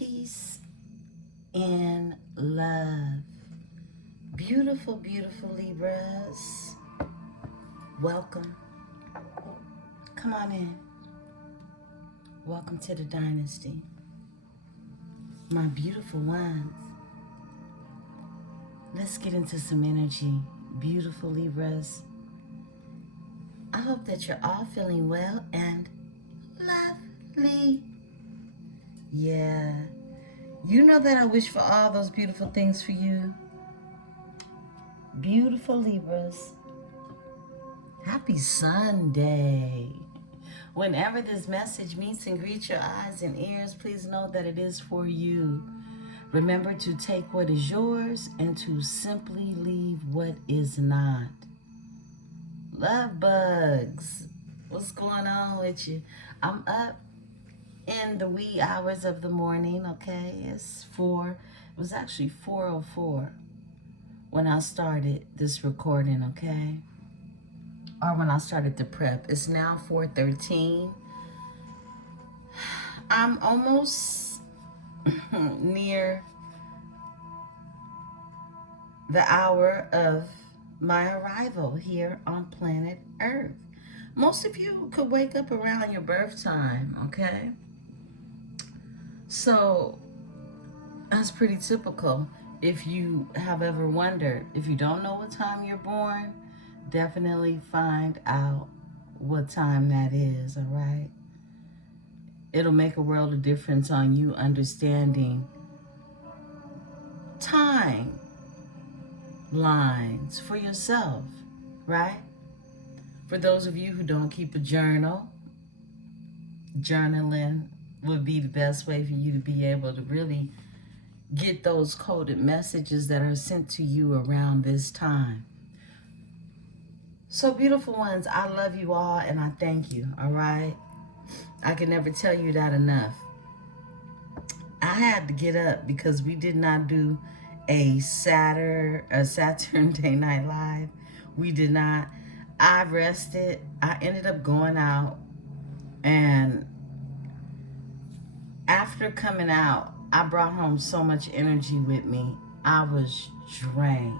peace and love. Beautiful, beautiful Libras. Welcome. Come on in. Welcome to the dynasty. My beautiful ones. Let's get into some energy. Beautiful Libras. I hope that you're all feeling well and lovely. Yeah. You know that I wish for all those beautiful things for you. Beautiful Libras. Happy Sunday. Whenever this message meets and greets your eyes and ears, please know that it is for you. Remember to take what is yours and to simply leave what is not. Love bugs. What's going on with you? I'm up in the wee hours of the morning, okay? It was actually 4:04 when I started this recording, okay? Or when I started the prep. It's now 4:13. I'm almost near the hour of my arrival here on planet Earth. Most of you could wake up around your birth time, okay? So that's pretty typical. If you have ever wondered, if you don't know what time you're born, definitely find out what time that is, all right? It'll make a world of difference on you understanding time lines for yourself, right? For those of you who don't keep a journal, journaling would be the best way for you to be able to really get those coded messages that are sent to you around this time. So beautiful ones, I love you all and I thank you, all right? I can never tell you that enough. I had to get up because we did not do a Saturday Night Live. We did not. I rested. I ended up going out, and after coming out, I brought home so much energy with me. I was drained.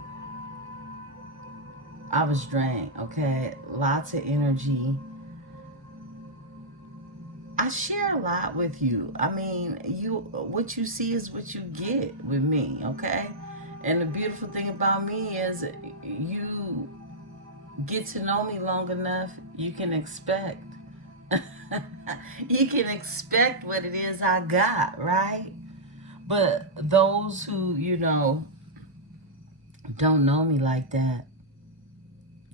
Okay? Lots of energy. I share a lot with you. I mean, what you see is what you get with me, okay? And the beautiful thing about me is you get to know me long enough, you can expect. You can expect what it is I got, right? But those who, don't know me like that,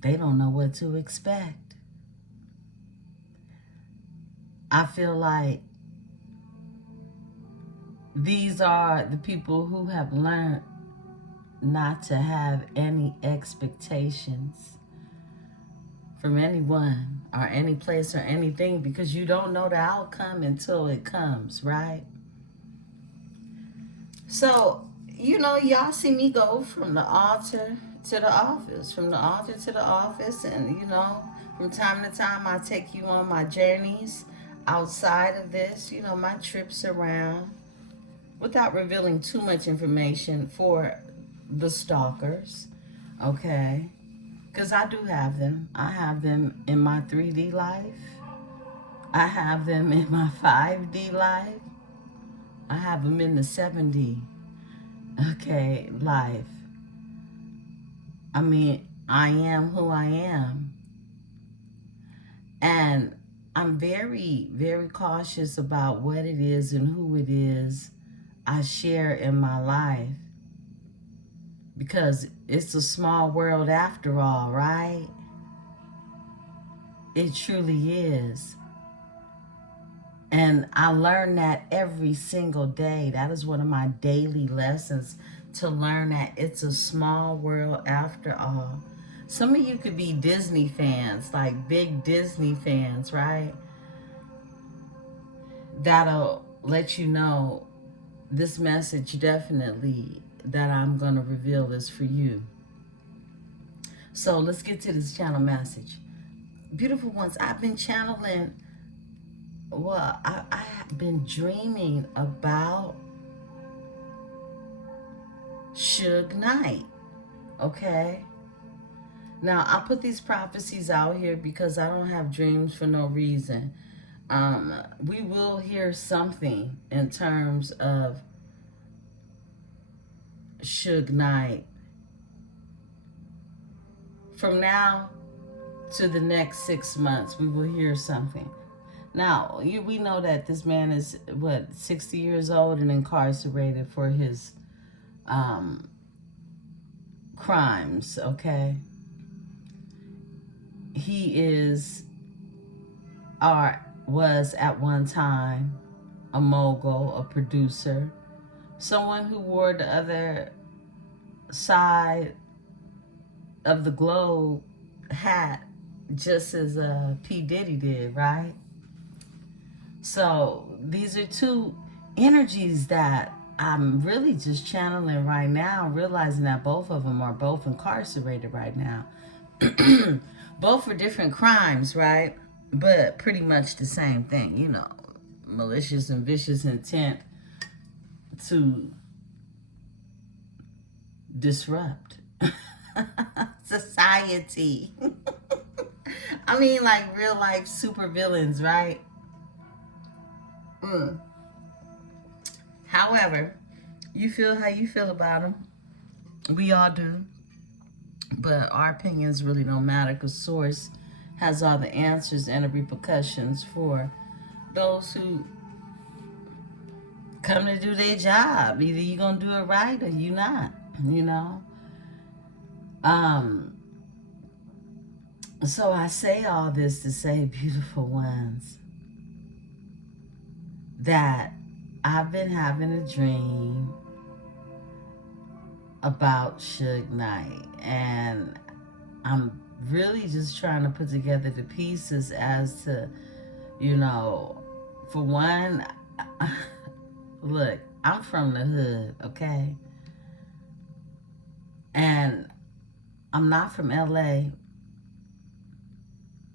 they don't know what to expect. I feel like these are the people who have learned not to have any expectations from anyone or any place or anything, because you don't know the outcome until it comes, right? So, y'all see me go from the altar to the office, and, from time to time I take you on my journeys outside of this, my trips around, without revealing too much information for the stalkers, okay? Because I do have them. I have them in my 3D life. I have them in my 5D life. I have them in the 7D, okay, life. I mean, I am who I am. And I'm very, very cautious about what it is and who it is I share in my life, because it's a small world after all, right? It truly is. And I learn that every single day. That is one of my daily lessons, to learn that it's a small world after all. Some of you could be Disney fans, like big Disney fans, right? That'll let you know this message definitely that I'm going to reveal is for you. So let's get to this channel message. Beautiful ones, I've been channeling, I have been dreaming about Suge Knight. Okay? Now, I put these prophecies out here because I don't have dreams for no reason. We will hear something in terms of Suge Knight from now to the next 6 months. We will hear something. Now, we know that this man is, 60 years old and incarcerated for his crimes, okay? He was at one time a mogul, a producer, someone who wore the other side of the globe hat just as P. Diddy did, right? So these are two energies that I'm really just channeling right now, realizing that both of them are both incarcerated right now. Both for different crimes, right? But pretty much the same thing, malicious and vicious intent to disrupt society. I mean, like real life super villains, right? However, you feel how you feel about them. We all do. But our opinions really don't matter because Source has all the answers and the repercussions for those who come to do their job. Either you're going to do it right or you not, So I say all this to say, beautiful ones, that I've been having a dream about Suge Knight, and I'm really just trying to put together the pieces as to, for one, look, I'm from the hood, okay? And I'm not from LA,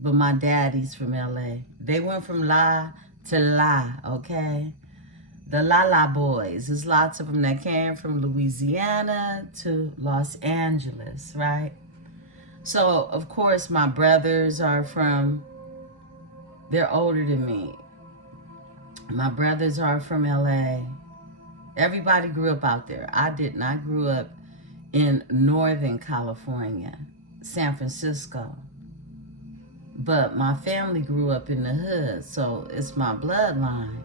but my daddy's from LA. They went from La to La, okay? The La La boys. There's lots of them that came from Louisiana to Los Angeles, right? So, of course, my brothers are they're older than me. My brothers are from LA. Everybody grew up out there. I didn't. I grew up in Northern California, San Francisco. But my family grew up in the hood, so it's my bloodline.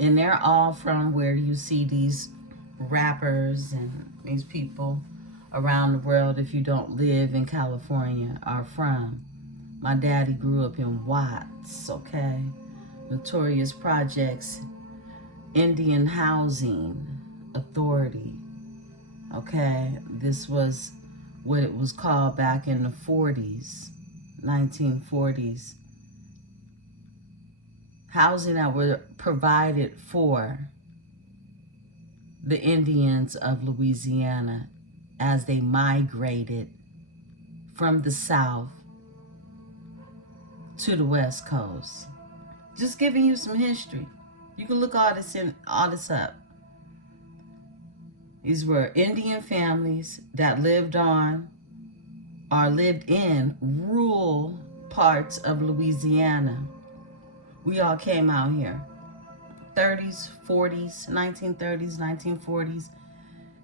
And they're all from where you see these rappers and these people around the world, if you don't live in California, are from. My daddy grew up in Watts, okay? Notorious Projects, Indian Housing Authority, okay? This was what it was called back in the 40s, 1940s. Housing that were provided for the Indians of Louisiana as they migrated from the South to the West Coast. Just giving you some history. You can look all this up. These were Indian families that lived in rural parts of Louisiana. We all came out here. 30s, 40s, 1930s, 1940s,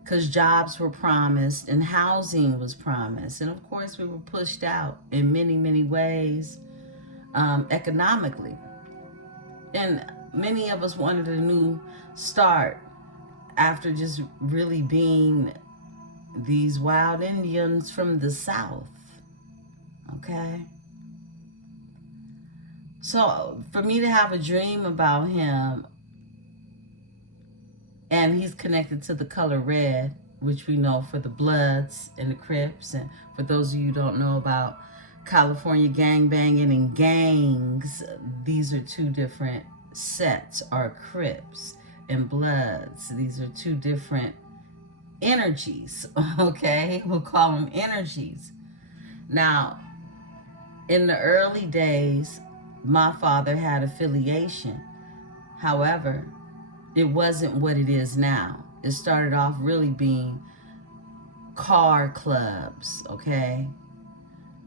because jobs were promised and housing was promised. And of course, we were pushed out in many, many ways economically. And many of us wanted a new start after just really being these wild Indians from the South. Okay? So for me to have a dream about him, and he's connected to the color red, which we know for the Bloods and the Crips. And for those of you who don't know about California gangbanging and gangs, these are two different sets, are Crips and Bloods. These are two different energies, okay? We'll call them energies. Now, in the early days, my father had affiliation. However, it wasn't what it is now. it started off really being car clubs, okay?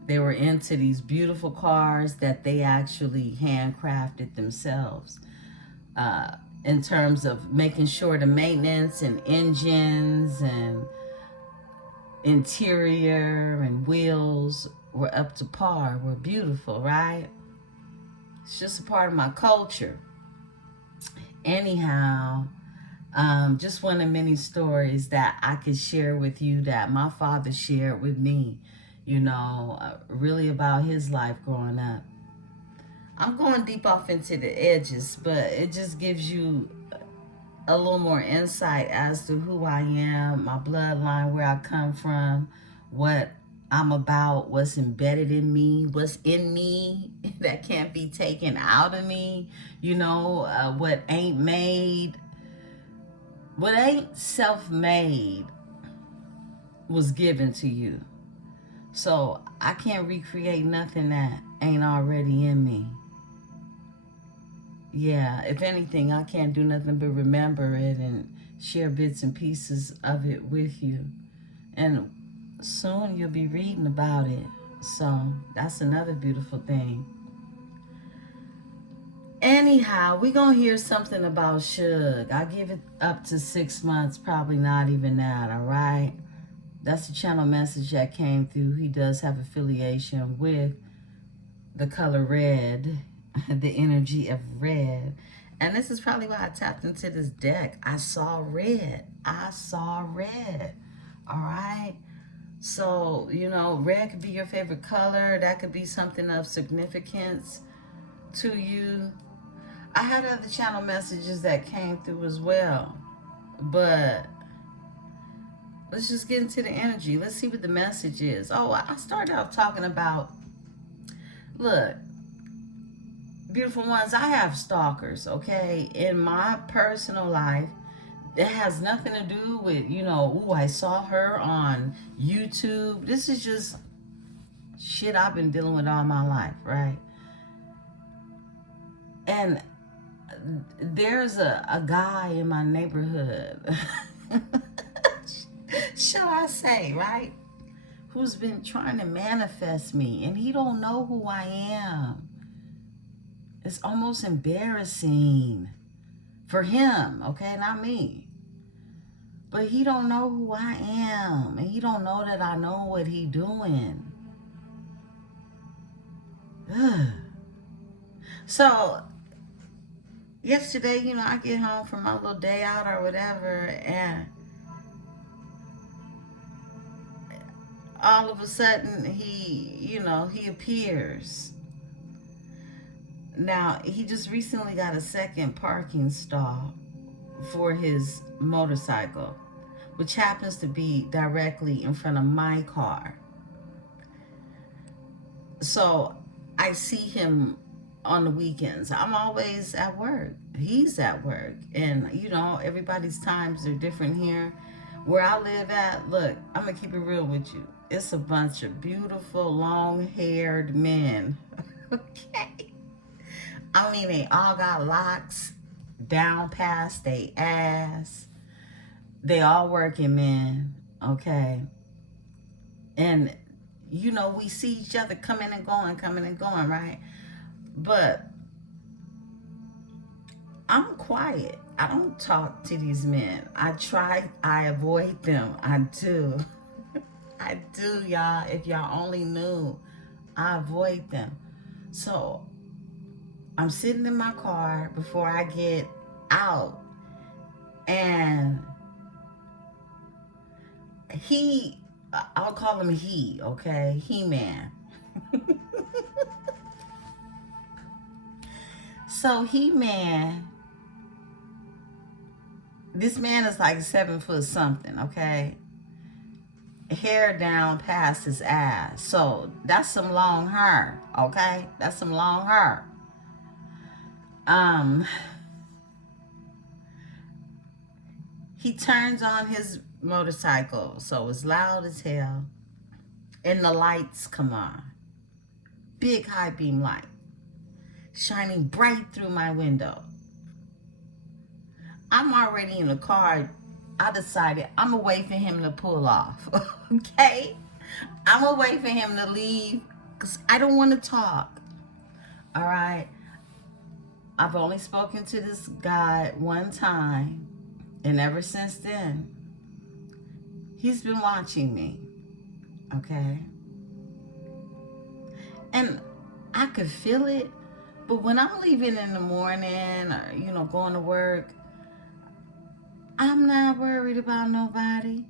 They were into these beautiful cars that they actually handcrafted themselves, in terms of making sure the maintenance and engines and interior and wheels were up to par, were beautiful, right? It's just a part of my culture. Anyhow, just one of many stories that I could share with you that my father shared with me, really about his life growing up. I'm going deep off into the edges, but it just gives you a little more insight as to who I am, my bloodline, where I come from, what I'm about, what's embedded in me that can't be taken out of me, what ain't made, what ain't self-made was given to you. So I can't recreate nothing that ain't already in me. Yeah, if anything, I can't do nothing but remember it and share bits and pieces of it with you. And soon you'll be reading about it. So that's another beautiful thing. Anyhow, we're going to hear something about Suge. I give it up to 6 months, probably not even that, all right? That's a channel message that came through. He does have affiliation with the color red, the energy of red. And this is probably why I tapped into this deck. I saw red. All right? So, red could be your favorite color. That could be something of significance to you. I had other channel messages that came through as well. But let's just get into the energy. Let's see what the message is. Oh, I started out talking about, look, beautiful ones, I have stalkers, okay? In my personal life, it has nothing to do with, I saw her on YouTube. This is just shit I've been dealing with all my life, right? And there's a guy in my neighborhood, shall I say, right? Who's been trying to manifest me, and he don't know who I am. It's almost embarrassing for him, okay? Not me. But he don't know who I am, and he don't know that I know what he doing. Ugh. So yesterday, I get home from my little day out or whatever, and all of a sudden he appears. Now, he just recently got a second parking stall for his motorcycle, which happens to be directly in front of my car. So I see him on the weekends. I'm always at work. He's at work. And, everybody's times are different here. Where I live at, look, I'm going to keep it real with you. It's a bunch of beautiful, long-haired men. Okay? I mean, they all got locks down past their ass. They all working men, okay? And, we see each other coming and going, right? But I'm quiet. I don't talk to these men. I avoid them. I do. I do, y'all. If y'all only knew, I avoid them. So I'm sitting in my car before I get out, and I'll call him he, okay? He-Man. So He-Man, this man is like 7 foot something, okay? Hair down past his ass. So that's some long hair, okay? That's some long hair. He turns on his motorcycle, so it's loud as hell, and the lights come on. Big high beam light, shining bright through my window. I'm already in the car I decided I'm gonna wait for him to pull off. Okay? I'm gonna wait for him to leave because I don't want to talk. All right? I've only spoken to this guy one time, and ever since then, he's been watching me. Okay? And I could feel it, but when I'm leaving in the morning or, going to work, I'm not worried about nobody.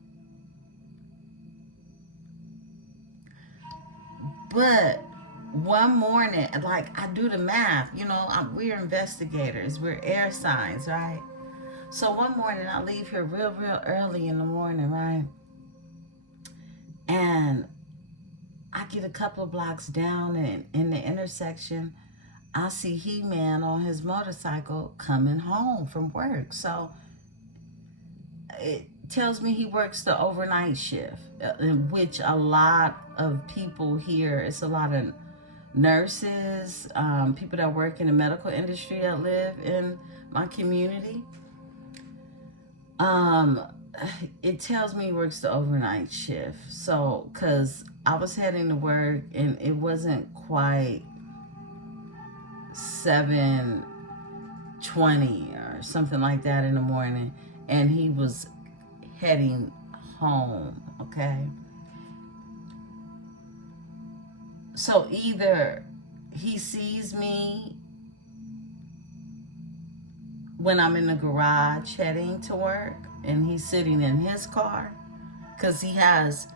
But one morning, like, I do the math, we're investigators, we're air signs, right? So one morning I leave here real, real early in the morning, right? And I get a couple of blocks down, and in the intersection, I see He-Man on his motorcycle coming home from work. So it tells me he works the overnight shift, in which a lot of people here, it's a lot of nurses, people that work in the medical industry that live in my community. It tells me he works the overnight shift. So, because I was heading to work and it wasn't quite 7:20 or something like that in the morning, and he was heading home. Okay, so either he sees me when I'm in the garage heading to work and he's sitting in his car, because he has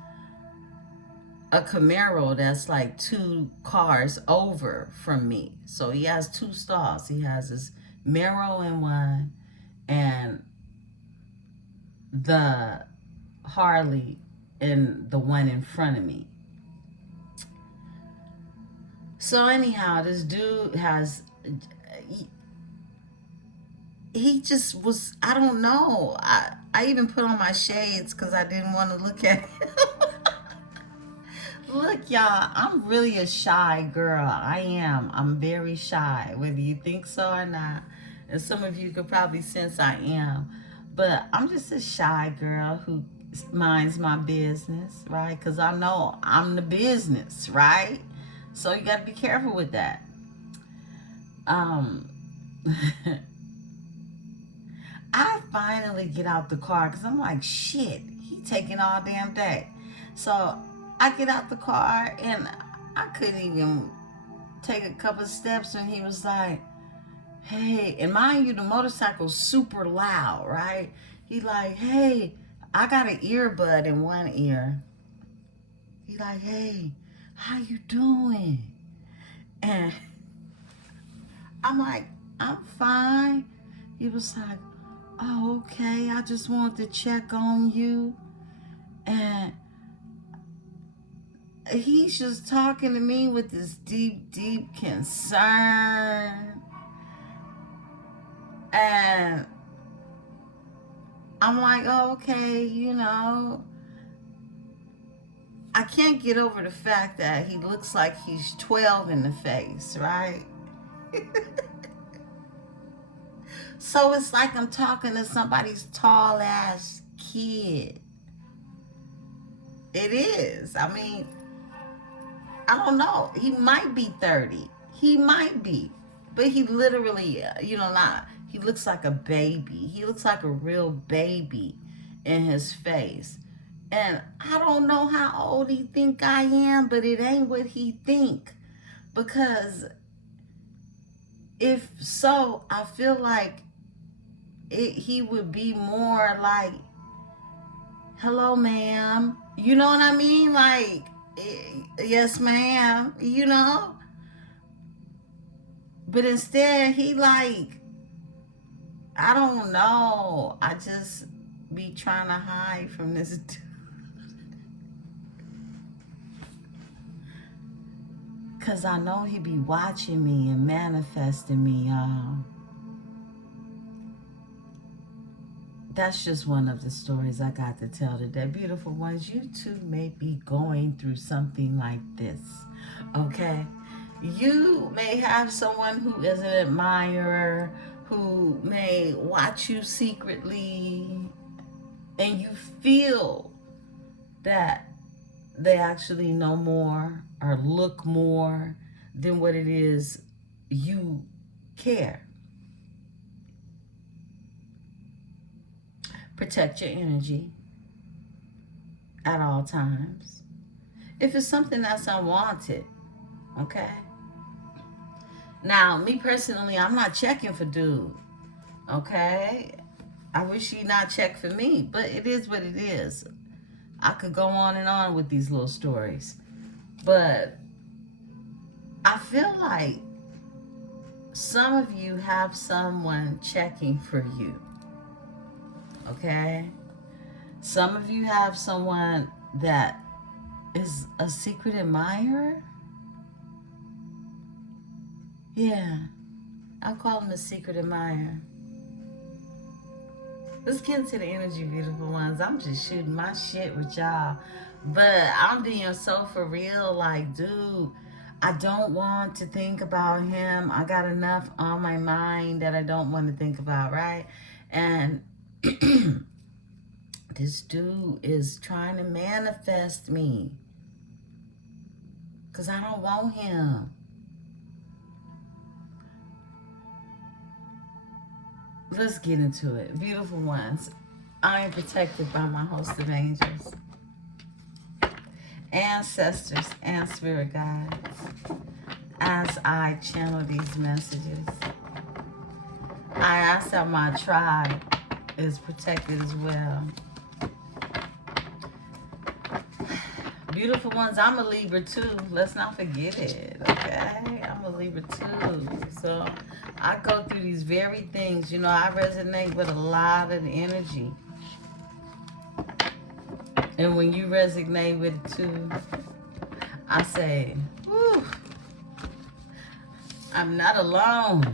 a Camaro that's like 2 cars over from me. So he has 2 stalls. He has his Camaro in one and the Harley in the one in front of me. So anyhow, this dude he just was, I don't know. I even put on my shades because I didn't want to look at him. Look, y'all, I'm really a shy girl. I am. I'm very shy, whether you think so or not. And some of you could probably sense I am. But I'm just a shy girl who minds my business, right? Because I know I'm the business, right? So you got to be careful with that. I finally get out the car because I'm like, shit, he taking all damn day. So I get out the car and I couldn't even take a couple steps when he was like, hey, and mind you, the motorcycle's super loud, right? He like, hey, I got an earbud in one ear. He like, hey, how you doing? And I'm like, I'm fine. He was like, oh, okay, I just wanted to check on you. And he's just talking to me with this deep, deep concern. And I'm like, oh, okay, I can't get over the fact that he looks like he's 12 in the face, right? So it's like I'm talking to somebody's tall ass kid. It is. I mean, I don't know. He might be 30. He might be. But he literally, not. He looks like a baby. He looks like a real baby in his face. And I don't know how old he think I am, but it ain't what he think. Because if so, I feel like he would be more like, hello, ma'am. You know what I mean? Like, yes, ma'am. But instead, he like, I don't know. I just be trying to hide from this dude. Because I know he be watching me and manifesting me, y'all. That's just one of the stories I got to tell today. Beautiful ones, you too may be going through something like this, okay? You may have someone who is an admirer, who may watch you secretly, and you feel that they actually know more or look more than what it is you care. Protect your energy at all times. If it's something that's unwanted, okay? Now, me personally, I'm not checking for dude, okay? I wish he'd not check for me, but it is what it is. I could go on and on with these little stories. But I feel like some of you have someone checking for you, okay? Some of you have someone that is a secret admirer. Yeah, I'll call him a secret admirer. Let's get into the energy, beautiful ones. I'm just shooting my shit with y'all. But I'm being so for real, like, dude, I don't want to think about him. I got enough on my mind that I don't want to think about, right? And this dude is trying to manifest me. Because I don't want him. Let's get into it. Beautiful ones, I am protected by my host of angels, ancestors, and spirit guides as I channel these messages. I ask that my tribe is protected as well. Beautiful ones, I'm a Libra too. Let's not forget it, okay? I'm a Libra too. So I go through these very things. You know, I resonate with a lot of the energy. And when you resonate with it too, I say, whew, I'm not alone.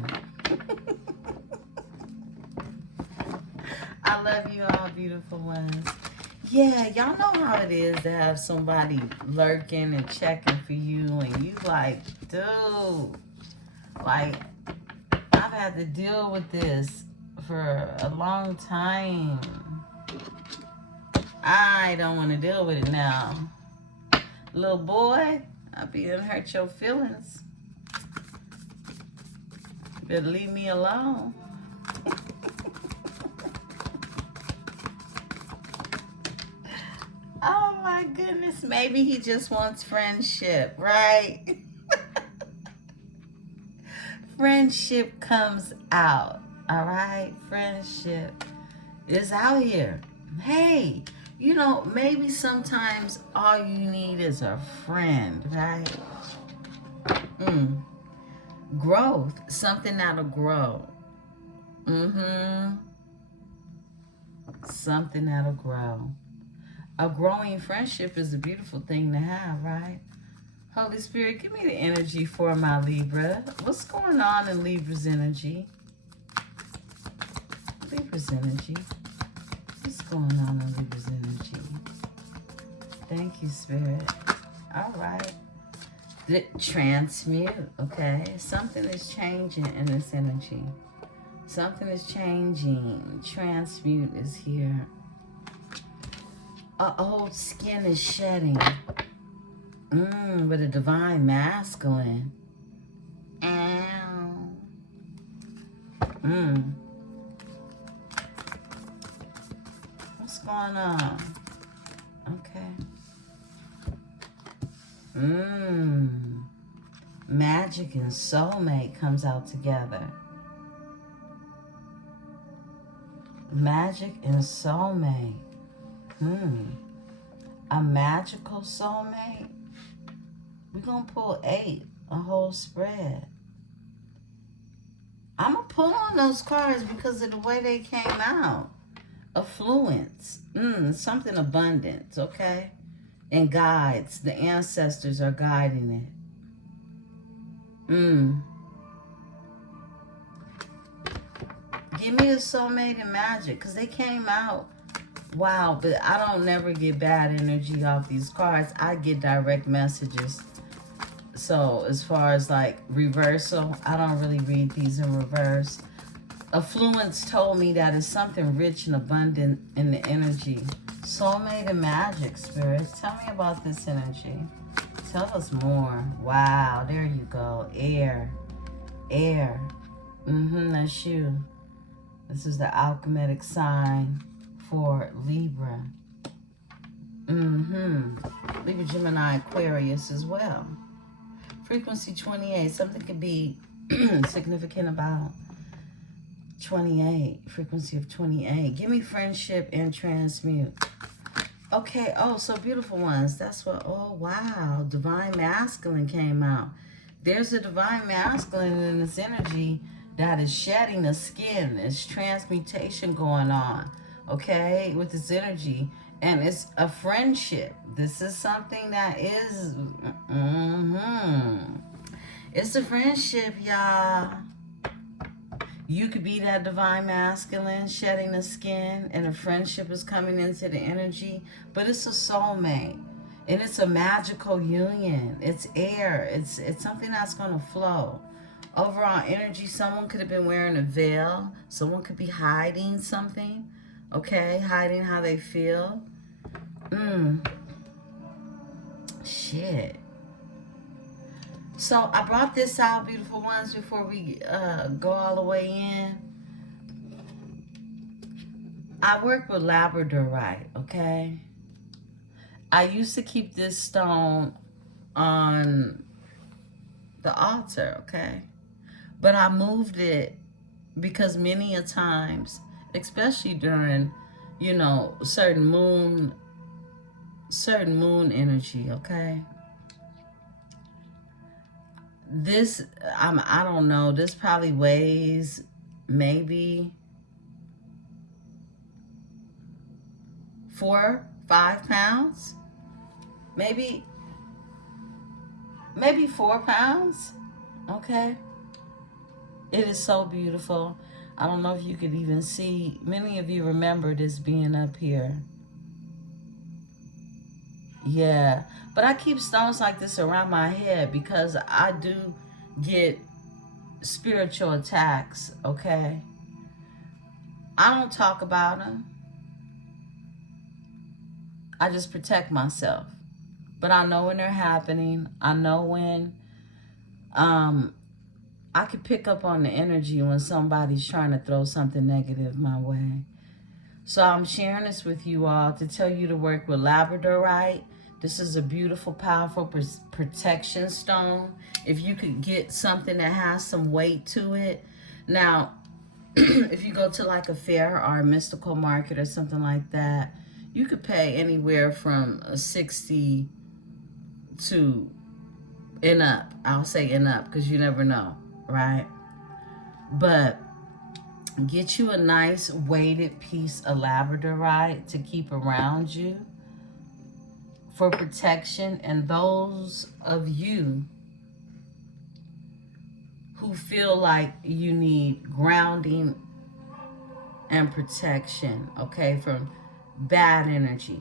I love you all, beautiful ones. Yeah, y'all know how it is to have somebody lurking and checking for you, and you like, dude, like, I've had to deal with this for a long time. I don't want to deal with it now. Little boy, I be done hurt your feelings. You better leave me alone. Oh my goodness, maybe he just wants friendship, right? Friendship comes out, all right? Friendship is out here. Hey, you know, maybe sometimes all you need is a friend, right? Growth, something that'll grow. Something that'll grow. A growing friendship is a beautiful thing to have, right? Holy Spirit, give me the energy for my Libra. What's going on in Libra's energy? Libra's energy. What's going on in Libra's energy? Thank you, Spirit. All right. The transmute, okay? Something is changing in this energy. Something is changing. Transmute is here. Old skin is shedding. With a divine masculine. Ow. What's going on? Okay. Magic and soulmate comes out together. Magic and soulmate. A magical soulmate? We're going to pull 8, a whole spread. I'm going to pull on those cards because of the way they came out. Affluence. Something abundance, okay? And guides. The ancestors are guiding it. Give me a soulmate and magic because they came out. Wow, but I don't never get bad energy off these cards. I get direct messages. So as far as like reversal, I don't really read these in reverse. Affluence told me that it's something rich and abundant in the energy. Soulmate and magic, spirits. Tell me about this energy. Tell us more. Wow, there you go. Air. Air. That's you. This is the alchemic sign for Libra. Libra, Gemini, Aquarius as well. Frequency 28. Something could be significant about 28. Frequency of 28. Give me friendship and transmute. Okay. Oh, so beautiful ones. That's what. Oh, wow. Divine masculine came out. There's a divine masculine in this energy that is shedding the skin. There's transmutation going on. Okay. With this energy. And it's a friendship. This is something that is... It's a friendship, y'all. You could be that divine masculine shedding the skin, and a friendship is coming into the energy, but it's a soulmate, and it's a magical union. It's air. It's something that's going to flow. Overall energy, someone could have been wearing a veil. Someone could be hiding something, okay? Hiding how they feel. Shit. So I brought this out, beautiful ones, before we go all the way in. I work with labradorite, okay? I used to keep this stone on the altar, okay? But I moved it because many a times, especially during, you know, certain moon energy, okay? This, I don't know, this probably weighs maybe 4-5 pounds. Maybe 4 pounds. Okay. It is so beautiful. I don't know if you could even see. Many of you remember this being up here. Yeah. But I keep stones like this around my head because I do get spiritual attacks, okay? I don't talk about them. I just protect myself. But I know when they're happening. I know when I could pick up on the energy when somebody's trying to throw something negative my way. So I'm sharing this with you all to tell you to work with labradorite. This is a beautiful, powerful protection stone. If you could get something that has some weight to it. Now, if you go to like a fair or a mystical market or something like that, you could pay anywhere from 60 to and up. I'll say and up because you never know, right? But get you a nice weighted piece of labradorite to keep around you for protection. And those of you who feel like you need grounding and protection, okay, from bad energy.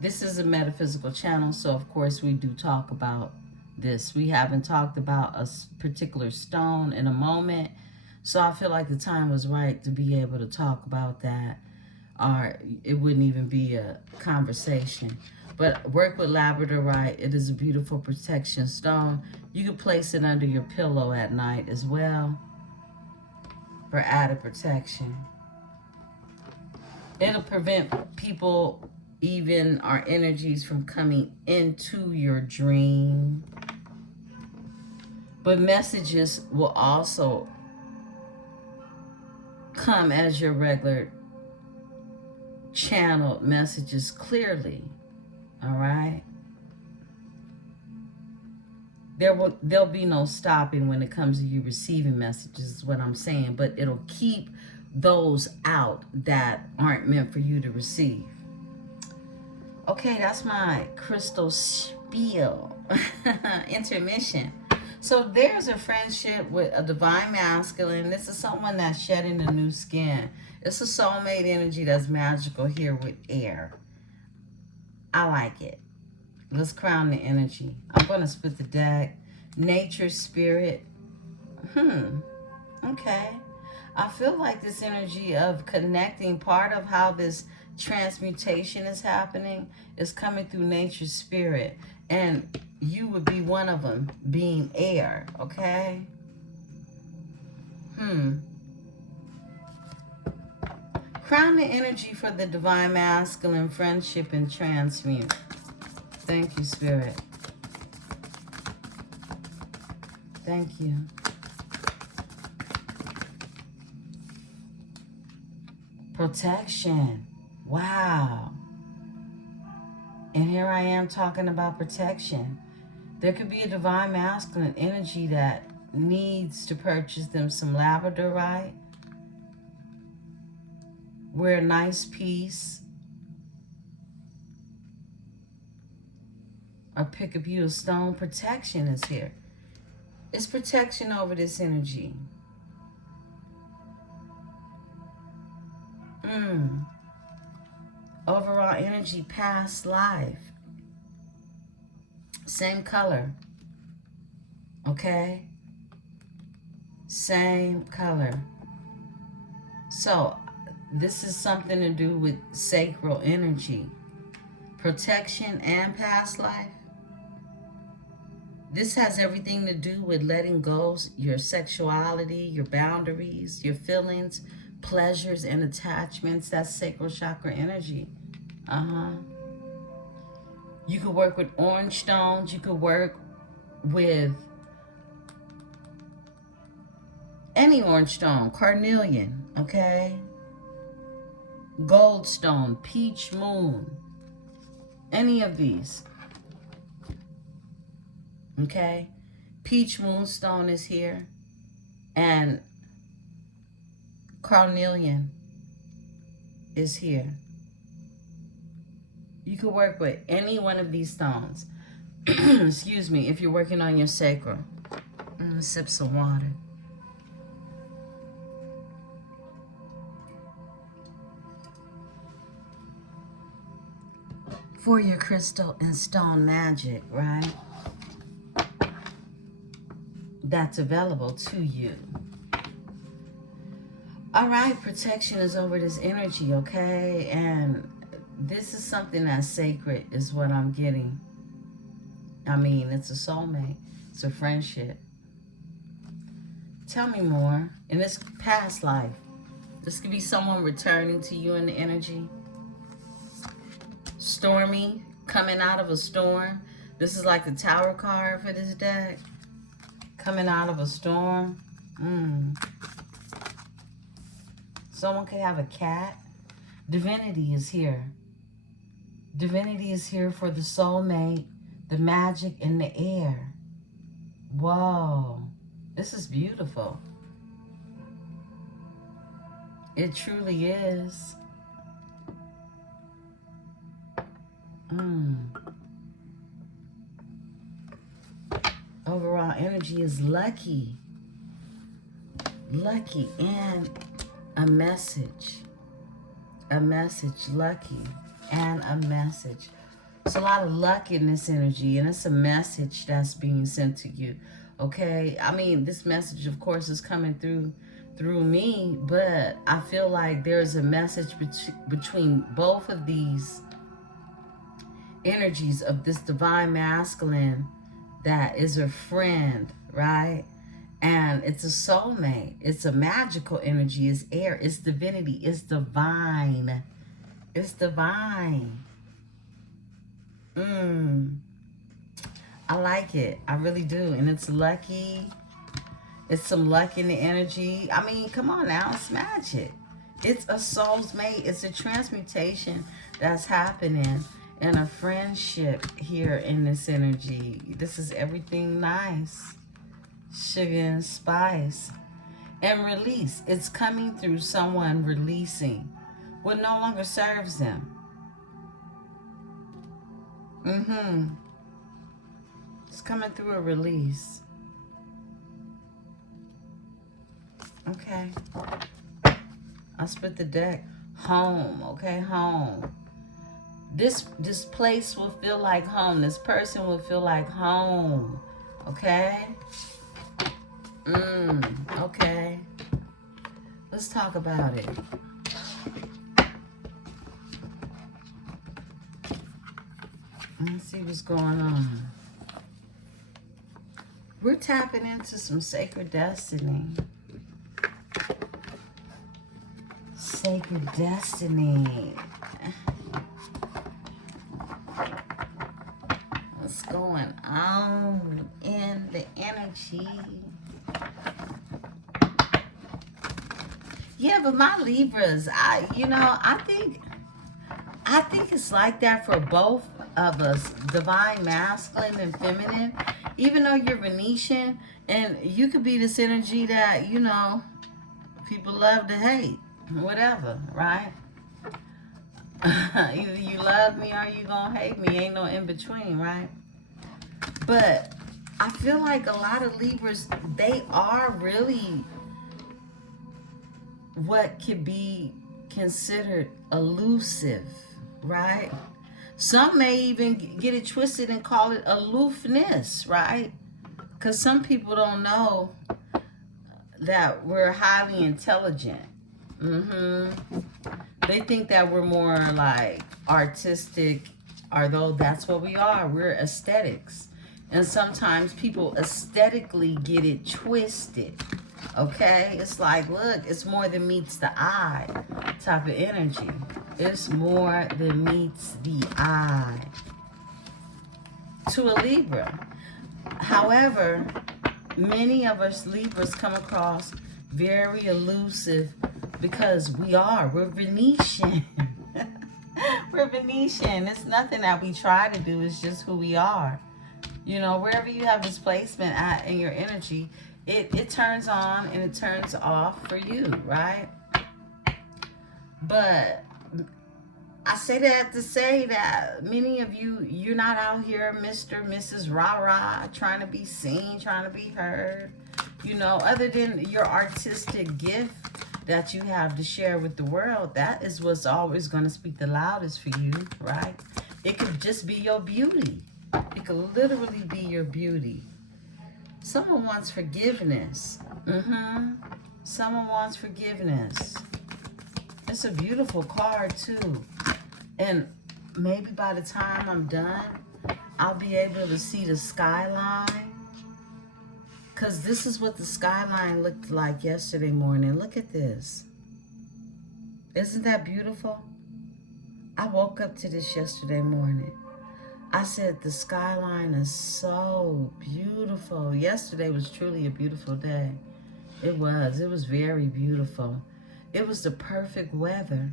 This is a metaphysical channel, so of course we do talk about this. We haven't talked about a particular stone in a moment, so I feel like the time was right to be able to talk about that, or it wouldn't even be a conversation. But work with labradorite. It is a beautiful protection stone. You can place it under your pillow at night as well for added protection. It'll prevent people, even our energies, from coming into your dream. But messages will also come as your regular channeled messages clearly. All right? There'll be no stopping when it comes to you receiving messages, is what I'm saying. But it'll keep those out that aren't meant for you to receive. Okay, that's my crystal spiel. Intermission. So there's a friendship with a divine masculine. This is someone that's shedding a new skin. It's a soulmate energy that's magical here with air. I like it. Let's crown the energy. I'm going to split the deck. Nature, spirit. Okay. I feel like this energy of connecting, part of how this transmutation is happening is coming through nature's spirit. And you would be one of them, being air, okay? Crown the energy for the divine masculine, friendship, and transmute. Thank you, Spirit. Thank you. Protection. Wow. And here I am talking about protection. There could be a divine masculine energy that needs to purchase them some labradorite. Wear a nice piece. Or pick up you a stone. Protection is here. It's protection over this energy. Overall energy, past life. Same color. Okay? Same color. So, this is something to do with sacral energy. Protection and past life. This has everything to do with letting go your sexuality, your boundaries, your feelings, pleasures, and attachments. That's sacral chakra energy. You could work with orange stones. You could work with any orange stone. Carnelian, okay? Gold stone, peach moon. Any of these. Okay? Peach moonstone is here. And carnelian is here. You could work with any one of these stones. Excuse me, if you're working on your sacral. Sip some water. For your crystal and stone magic, right? That's available to you. All right, protection is over this energy, okay? And this is something that's sacred, is what I'm getting. I mean, it's a soulmate. It's a friendship. Tell me more. In this past life, this could be someone returning to you in the energy. Stormy, coming out of a storm. This is like the Tower card for this deck. Coming out of a storm. Someone could have a cat. Divinity is here. Divinity is here for the soulmate, the magic in the air. Whoa. This is beautiful. It truly is. Overall energy is lucky. Lucky and a message. A message, lucky, and a message. It's a lot of luck in this energy, and it's a message that's being sent to you. Okay? I mean, this message, of course, is coming through me, but I feel like there's a message between both of these energies of this divine masculine that is a friend, right? And it's a soulmate. It's a magical energy. It's air. It's divinity. It's divine. It's divine. I like it. I really do. And it's lucky. It's some luck in the energy. I mean, come on now. It's magic. It's a soul's mate. It's a transmutation that's happening. And a friendship here in this energy. This is everything nice. Sugar and spice. And release. It's coming through someone releasing what no longer serves them. It's coming through a release. Okay. I'll split the deck. Home. Okay, home. This place will feel like home. This person will feel like home. Okay? Okay. Let's talk about it. Let's see what's going on. We're tapping into some sacred destiny. Sacred destiny. What's going on in the energy? Yeah, but my Libras, I think it's like that for both of us, divine masculine and feminine. Even though you're Venetian, and you could be this energy that, people love to hate, whatever, right? Either you love me or you gonna hate me. Ain't no in between, right? But I feel like a lot of Libras, they are really what could be considered elusive, right? Some may even get it twisted and call it aloofness, right? Because some people don't know that we're highly intelligent. They think that we're more like artistic, although that's what we are. We're aesthetics. And sometimes people aesthetically get it twisted. Okay? It's like, look, it's more than meets the eye type of energy. It's more than meets the eye to a Libra. However, many of us Libras come across very elusive because we're Venetian. We're Venetian. It's nothing that we try to do. It's just who we are. Wherever you have displacement at in your energy, it turns on and it turns off for you, right? But I say that to say that many of you, you're not out here Mr. Mrs. Rah-Rah, trying to be seen, trying to be heard. Other than your artistic gift that you have to share with the world, that is what's always going to speak the loudest for you, right? It could just be your beauty. It could literally be your beauty. Someone wants forgiveness. Someone wants forgiveness. It's a beautiful card, too. And maybe by the time I'm done, I'll be able to see the skyline. Because this is what the skyline looked like yesterday morning. Look at this. Isn't that beautiful? I woke up to this yesterday morning. I said the skyline is so beautiful. Yesterday was truly a beautiful day. It was very beautiful. It was the perfect weather.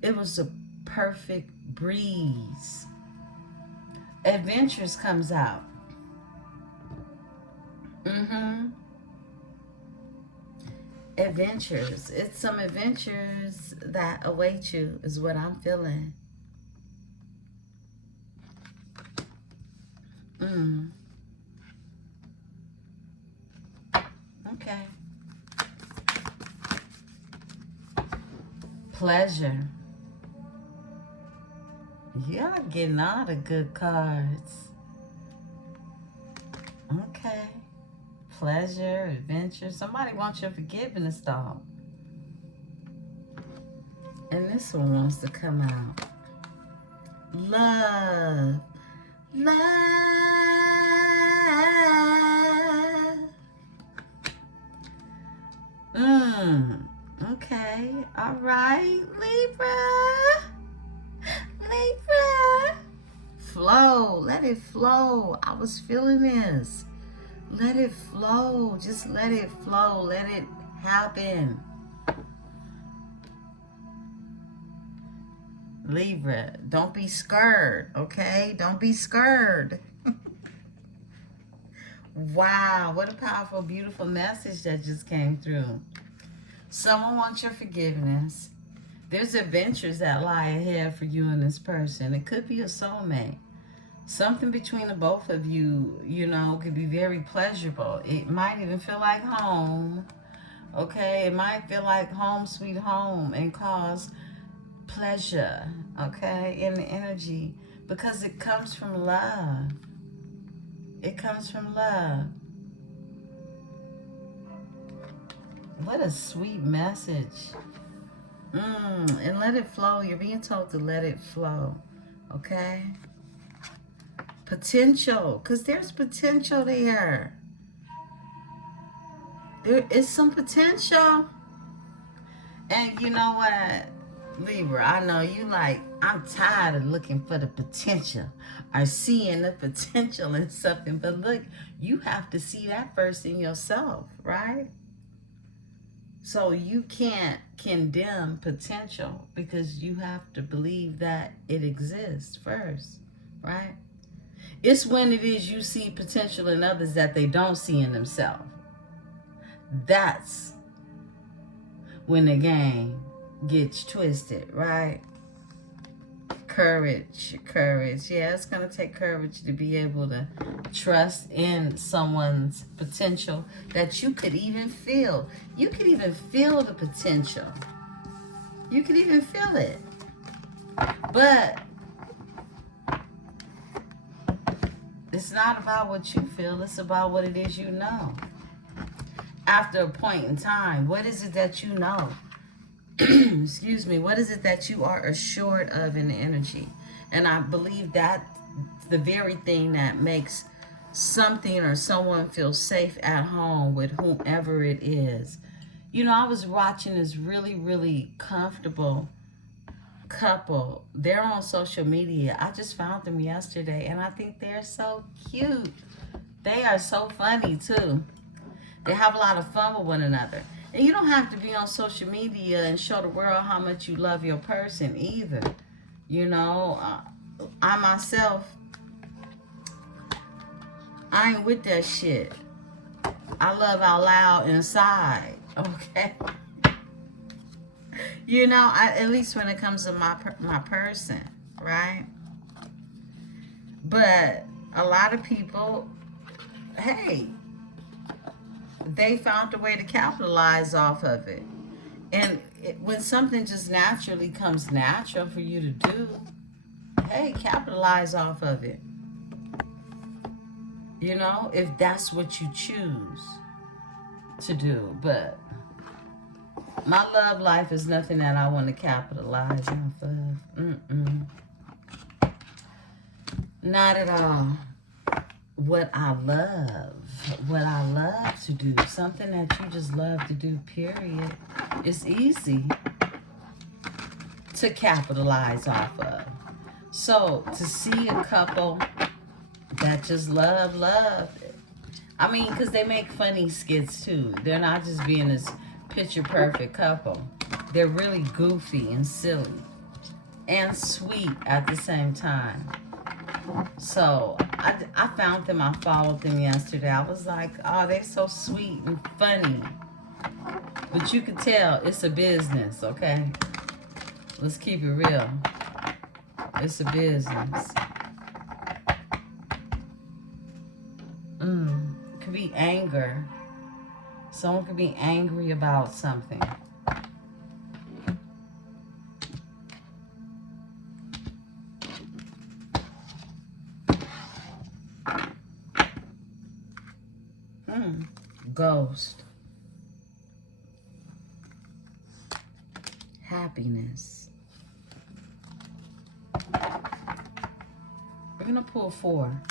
It was the perfect breeze. Adventures comes out. Adventures. It's some adventures that await you is what I'm feeling. Okay. Pleasure. Y'all getting all the good cards. Okay. Pleasure, adventure. Somebody wants your forgiveness, though. And this one wants to come out. Love. Okay. All right, Libra. Flow. Let it flow. I was feeling this. Let it flow. Just let it flow. Let it happen. Libra, don't be scared, okay? Don't be scared. Wow, what a powerful, beautiful message that just came through. Someone wants your forgiveness. There's adventures that lie ahead for you and this person. It could be a soulmate. Something between the both of you, could be very pleasurable. It might even feel like home, okay? It might feel like home sweet home and cause pleasure, okay, in the energy, because it comes from love. It comes from love. What a sweet message. And let it flow. You're being told to let it flow. Okay? Potential. Because there's potential there. There is some potential. And you know what, Libra, I know you like, I'm tired of looking for the potential or seeing the potential in something. But look, you have to see that first in yourself, right? So you can't condemn potential because you have to believe that it exists first, right? It's when it is you see potential in others that they don't see in themselves. That's when the game gets twisted, right? Courage. Yeah, it's going to take courage to be able to trust in someone's potential that you could even feel. You could even feel the potential. You could even feel it. But it's not about what you feel. It's about what it is you know. After a point in time, what is it that you know? Excuse me, what is it that you are assured of in the energy? And I believe that the very thing that makes something or someone feel safe at home with whomever it is. You know, I was watching this really, really comfortable couple. They're on social media. I just found them yesterday, and I think they're so cute. They are so funny, too. They have a lot of fun with one another. And you don't have to be on social media and show the world how much you love your person either. You know, I myself, I ain't with that shit. I love out loud inside, okay? You know, at least when it comes to my person, right? But a lot of people, hey, they found a way to capitalize off of it. And when something just naturally comes natural for you to do, hey, capitalize off of it. You know, if that's what you choose to do. But my love life is nothing that I want to capitalize off of. Not at all. What I love to do, something that you just love to do, period, it's easy to capitalize off of. So to see a couple that just love, I mean, because they make funny skits too. They're not just being this picture perfect couple. They're really goofy and silly and sweet at the same time. So I found them, I followed them yesterday. I was like, oh, they're so sweet and funny. But you can tell it's a business, okay? Let's keep it real. It's a business. It could be anger. Someone could be angry about something. Ghost. Happiness. We're going to pull 4.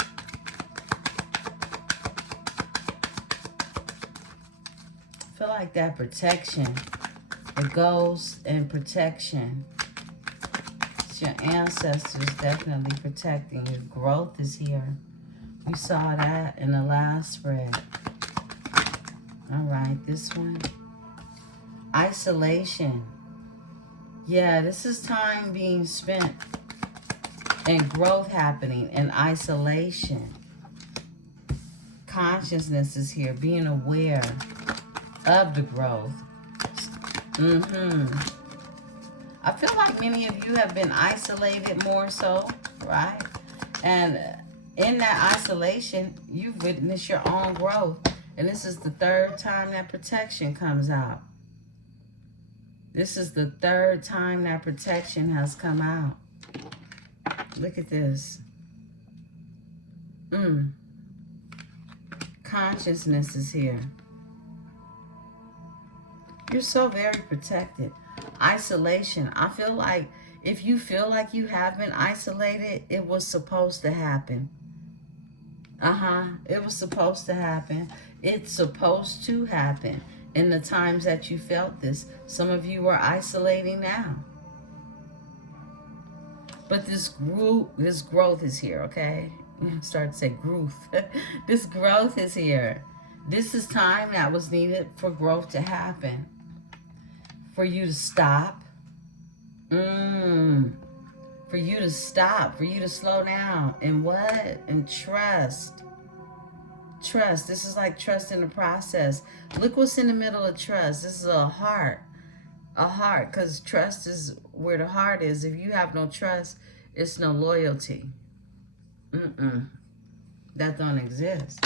I feel like that protection. The ghost and protection. It's your ancestors definitely protecting you. Growth is here. We saw that in the last spread. All right, this one. Isolation. Yeah, this is time being spent and growth happening in isolation. Consciousness is here, being aware of the growth. I feel like many of you have been isolated more so, right? And in that isolation, you've witnessed your own growth. And this is the 3rd time that protection comes out. This is the 3rd time that protection has come out. Look at this. Consciousness is here. You're so very protected. Isolation. I feel like if you feel like you have been isolated, it was supposed to happen. It was supposed to happen. It's supposed to happen. In the times that you felt this, some of you are isolating now. But this growth is here, okay? Start to say growth. This growth is here. This is time that was needed for growth to happen. For you to stop. For you to stop. For you to slow down. And what? And trust. Trust. This is like trust in the process. Look what's in the middle of trust. This is a heart. A heart. Because trust is where the heart is. If you have no trust, it's no loyalty. That don't exist.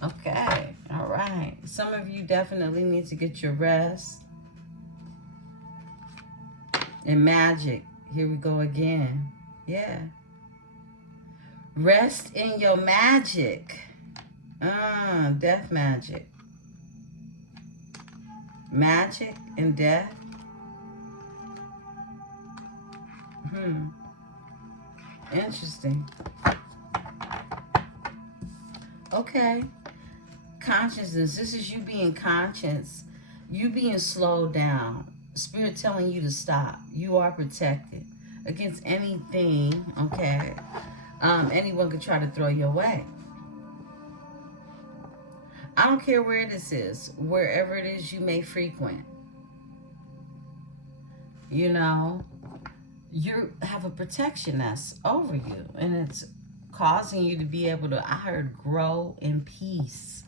Okay. All right. Some of you definitely need to get your rest. And magic. Here we go again. Yeah. Rest in your magic. Death magic. Magic and death. Interesting. Okay. Consciousness. This is you being conscious. You being slowed down. Spirit telling you to stop. You are protected against anything, okay? Anyone could try to throw you away. I don't care where this is. Wherever it is you may frequent. You know, you have a protection that's over you. And it's causing you to be able to, I heard, grow in peace.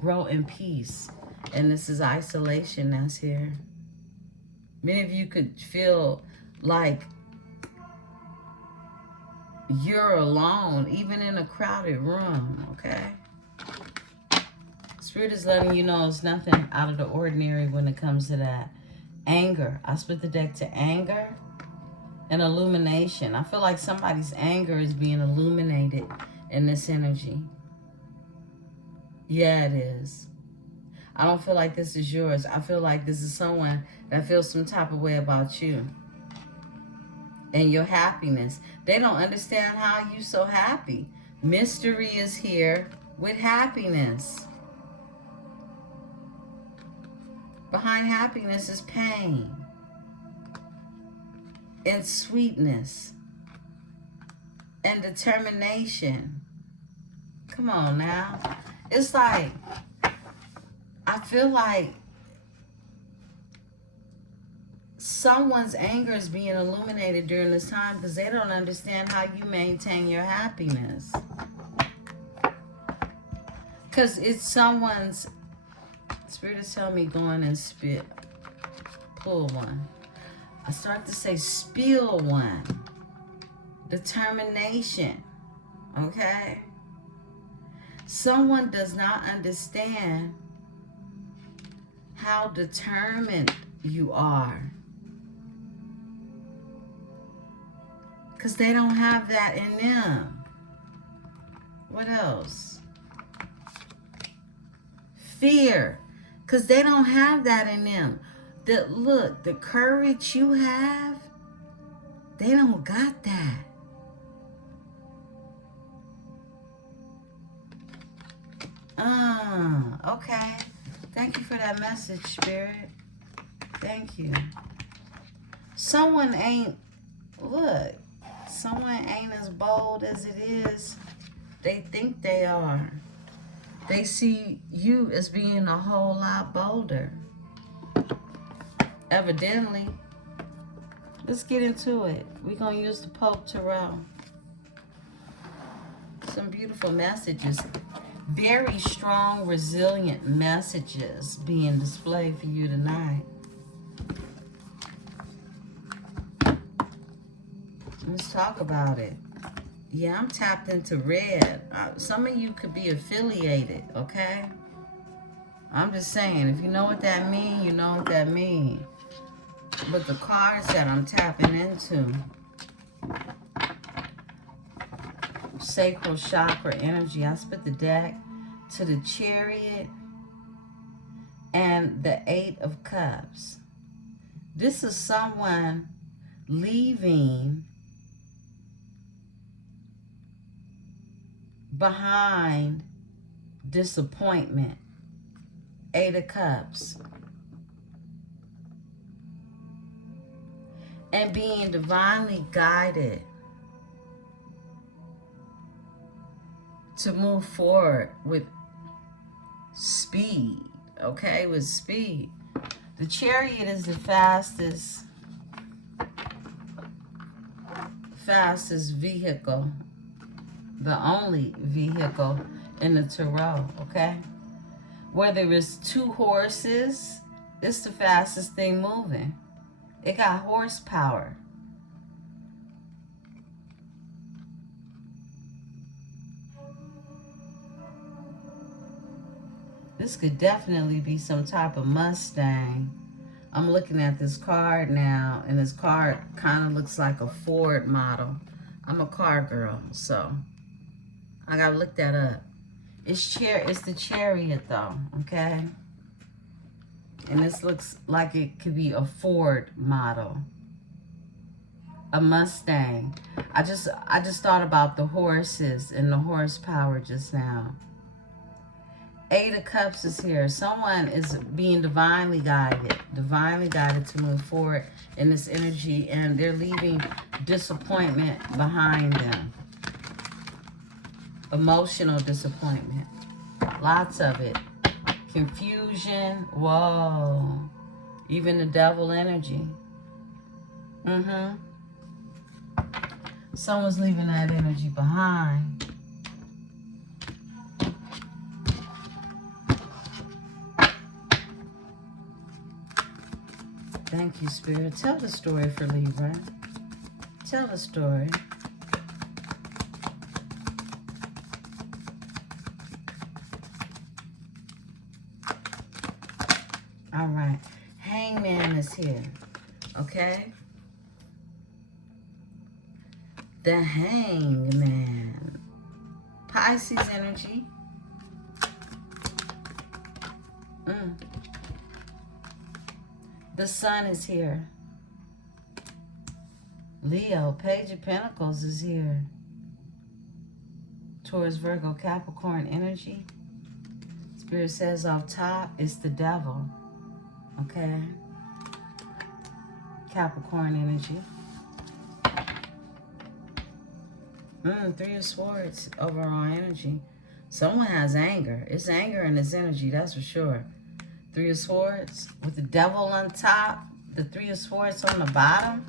Grow in peace. And this is isolation that's here. Many of you could feel like you're alone, even in a crowded room, okay? Spirit is letting you know it's nothing out of the ordinary when it comes to that. Anger. I split the deck to anger and illumination. I feel like somebody's anger is being illuminated in this energy. Yeah, it is. I don't feel like this is yours. I feel like this is someone that feels some type of way about you. And your happiness. They don't understand how you so happy. Mystery is here with happiness. Behind happiness is pain. And sweetness. And determination. Come on now. It's like, I feel like someone's anger is being illuminated during this time because they don't understand how you maintain your happiness. Because it's someone's, Spirit is telling me go in and spit. Pull one. I start to say spill one. Determination. Okay? Someone does not understand how determined you are. Because they don't have that in them. What else? Fear. Because they don't have that in them. Look, the courage you have, they don't got that. Okay. Thank you for that message, Spirit. Thank you. Someone ain't as bold as it is they think they are. They see you as being a whole lot bolder. Evidently. Let's get into it. We're going to use the Pope Tarot. Some beautiful messages. Very strong, resilient messages being displayed for you tonight. Let's talk about it. Yeah, I'm tapped into red. Some of you could be affiliated, okay? I'm just saying, if you know what that means, you know what that means. But the cards that I'm tapping into, sacral chakra energy. I split the deck to the Chariot and the Eight of Cups. This is someone leaving behind disappointment. Eight of Cups. And being divinely guided to move forward with speed. Okay, with speed. The Chariot is the fastest vehicle, the only vehicle in the Tarot, okay? Whether it's 2 horses, it's the fastest thing moving. It got horsepower. This could definitely be some type of Mustang. I'm looking at this card now, and this card kind of looks like a Ford model. I'm a car girl, so I gotta look that up. It's the Chariot though, okay? And this looks like it could be a Ford model. A Mustang. I just thought about the horses and the horsepower just now. Eight of Cups is here. Someone is being divinely guided to move forward in this energy, and they're leaving disappointment behind them. Emotional disappointment. Lots of it. Confusion. Whoa. Even the devil energy. Someone's leaving that energy behind. Thank you, Spirit. Tell the story for Libra. Tell the story. All right. Hangman is here. Okay? The Hangman. Pisces energy. The Sun is here. Leo, Page of Pentacles is here. Taurus, Virgo, Capricorn energy. Spirit says off top, it's the devil. Okay? Capricorn energy. Three of Swords, overall energy. Someone has anger. It's anger in this energy, that's for sure. Three of Swords with the devil on top. The Three of Swords on the bottom.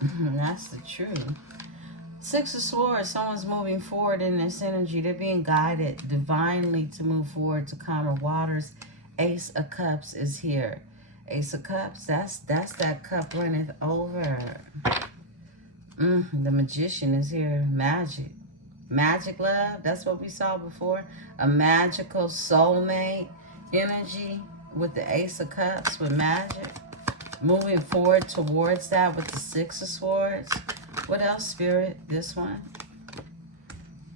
That's the truth. Six of Swords, someone's moving forward in this energy. They're being guided divinely to move forward to calmer waters. Ace of Cups is here. Ace of Cups, that's that cup runneth over. The Magician is here. Magic. Magic love, that's what we saw before. A magical soulmate energy with the Ace of Cups, with magic. Moving forward towards that with the Six of Swords. What else, Spirit? This one.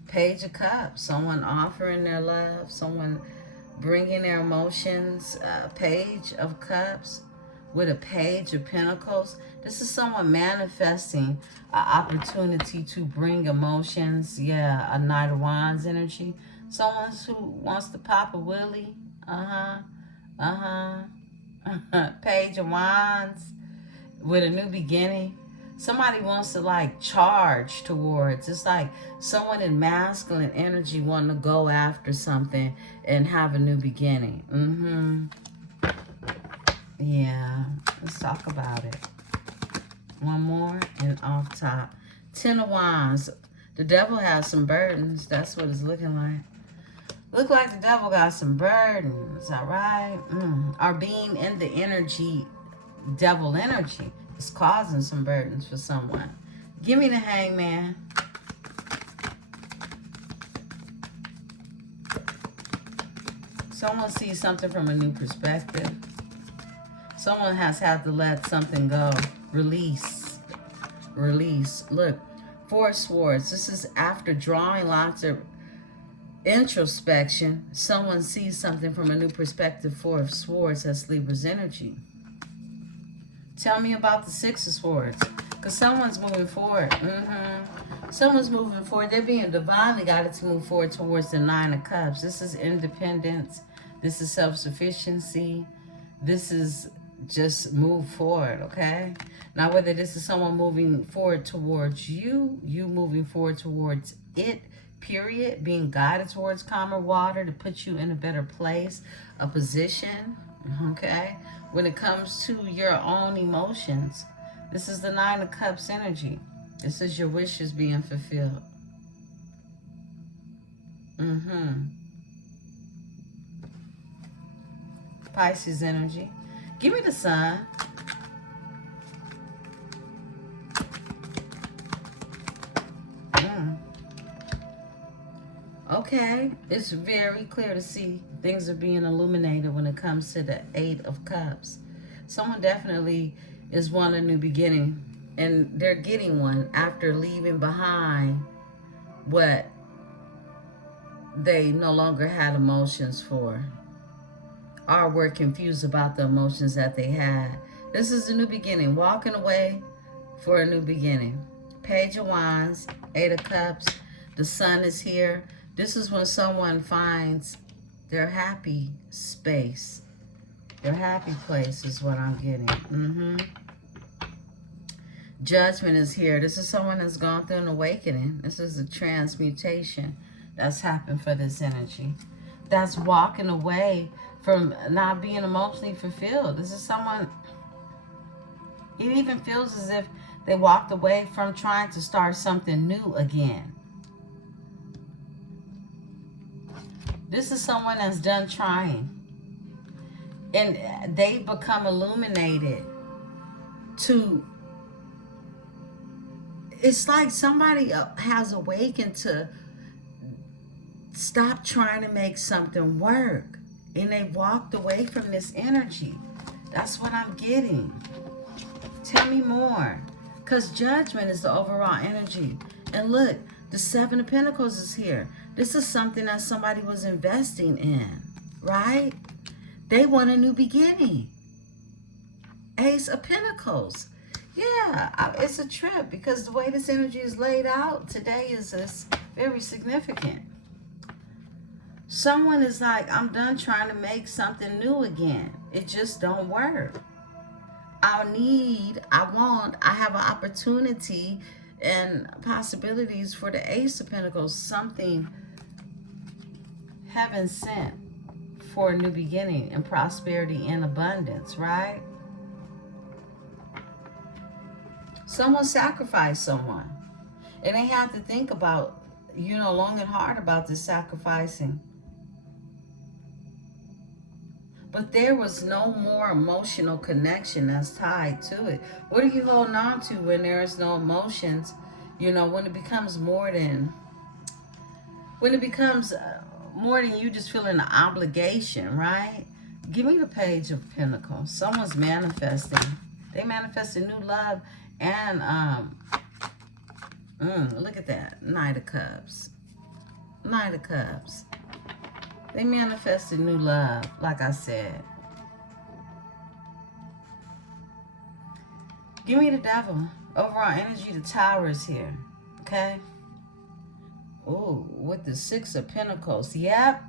Page of Cups, someone offering their love, someone bringing their emotions. Page of Cups with a Page of Pentacles. This is someone manifesting an opportunity to bring emotions. Yeah, a Knight of Wands energy. Someone who wants to pop a willy. Page of Wands with a new beginning. Somebody wants to like charge towards. It's like someone in masculine energy wanting to go after something and have a new beginning. Yeah, let's talk about it. One more and off top. Ten of Wands. The devil has some burdens. That's what it's looking like. Look like the devil got some burdens, all right? Or being in the energy, devil energy, is causing some burdens for someone. Give me the Hangman. Someone sees something from a new perspective. Someone has had to let something go. Release. Release. Look, Four of Swords. This is after drawing lots of Introspection. Someone sees something from a new perspective. Four of Swords. That's Libra's energy. Tell me about the Six of Swords. Because someone's moving forward. Someone's moving forward. They're being divinely guided to move forward towards the Nine of Cups. This is independence. This is self-sufficiency. This is just move forward, okay? Now, whether this is someone moving forward towards you, you moving forward towards it, period, being guided towards calmer water to put you in a better place, a position, okay? When it comes to your own emotions, this is the Nine of Cups energy. This is your wishes being fulfilled. Pisces energy. Give me the Sun. Okay, it's very clear to see things are being illuminated when it comes to the Eight of Cups. Someone definitely is wanting a new beginning, and they're getting one after leaving behind what they no longer had emotions for, or were confused about the emotions that they had. This is a new beginning, walking away for a new beginning. Page of Wands, Eight of Cups, the Sun is here. This is when someone finds their happy space. Their happy place is what I'm getting. Judgment is here. This is someone that's gone through an awakening. This is a transmutation that's happened for this energy. That's walking away from not being emotionally fulfilled. This is someone, it even feels as if they walked away from trying to start something new again. This is someone that's done trying. And they become illuminated to, it's like somebody has awakened to stop trying to make something work. And they walked away from this energy. That's what I'm getting. Tell me more. Because Judgment is the overall energy. And look, the Seven of Pentacles is here. This is something that somebody was investing in, right? They want a new beginning. Ace of Pentacles. Yeah, it's a trip because the way this energy is laid out today is very significant. Someone is like, I'm done trying to make something new again. It just don't work. I have an opportunity and possibilities for the Ace of Pentacles. Something heaven sent for a new beginning and prosperity and abundance, right? Someone sacrificed someone. And they have to think about, long and hard about this sacrificing. But there was no more emotional connection that's tied to it. What are you holding on to when there is no emotions? When it becomes more than you just feeling an obligation, right? Give me the Page of Pentacles. Someone's manifesting. They manifested new love and look at that. Knight of Cups. Knight of Cups. They manifested new love, like I said. Give me the Devil. Overall energy, the Tower is here. Okay? Ooh, with the Six of Pentacles. Yep.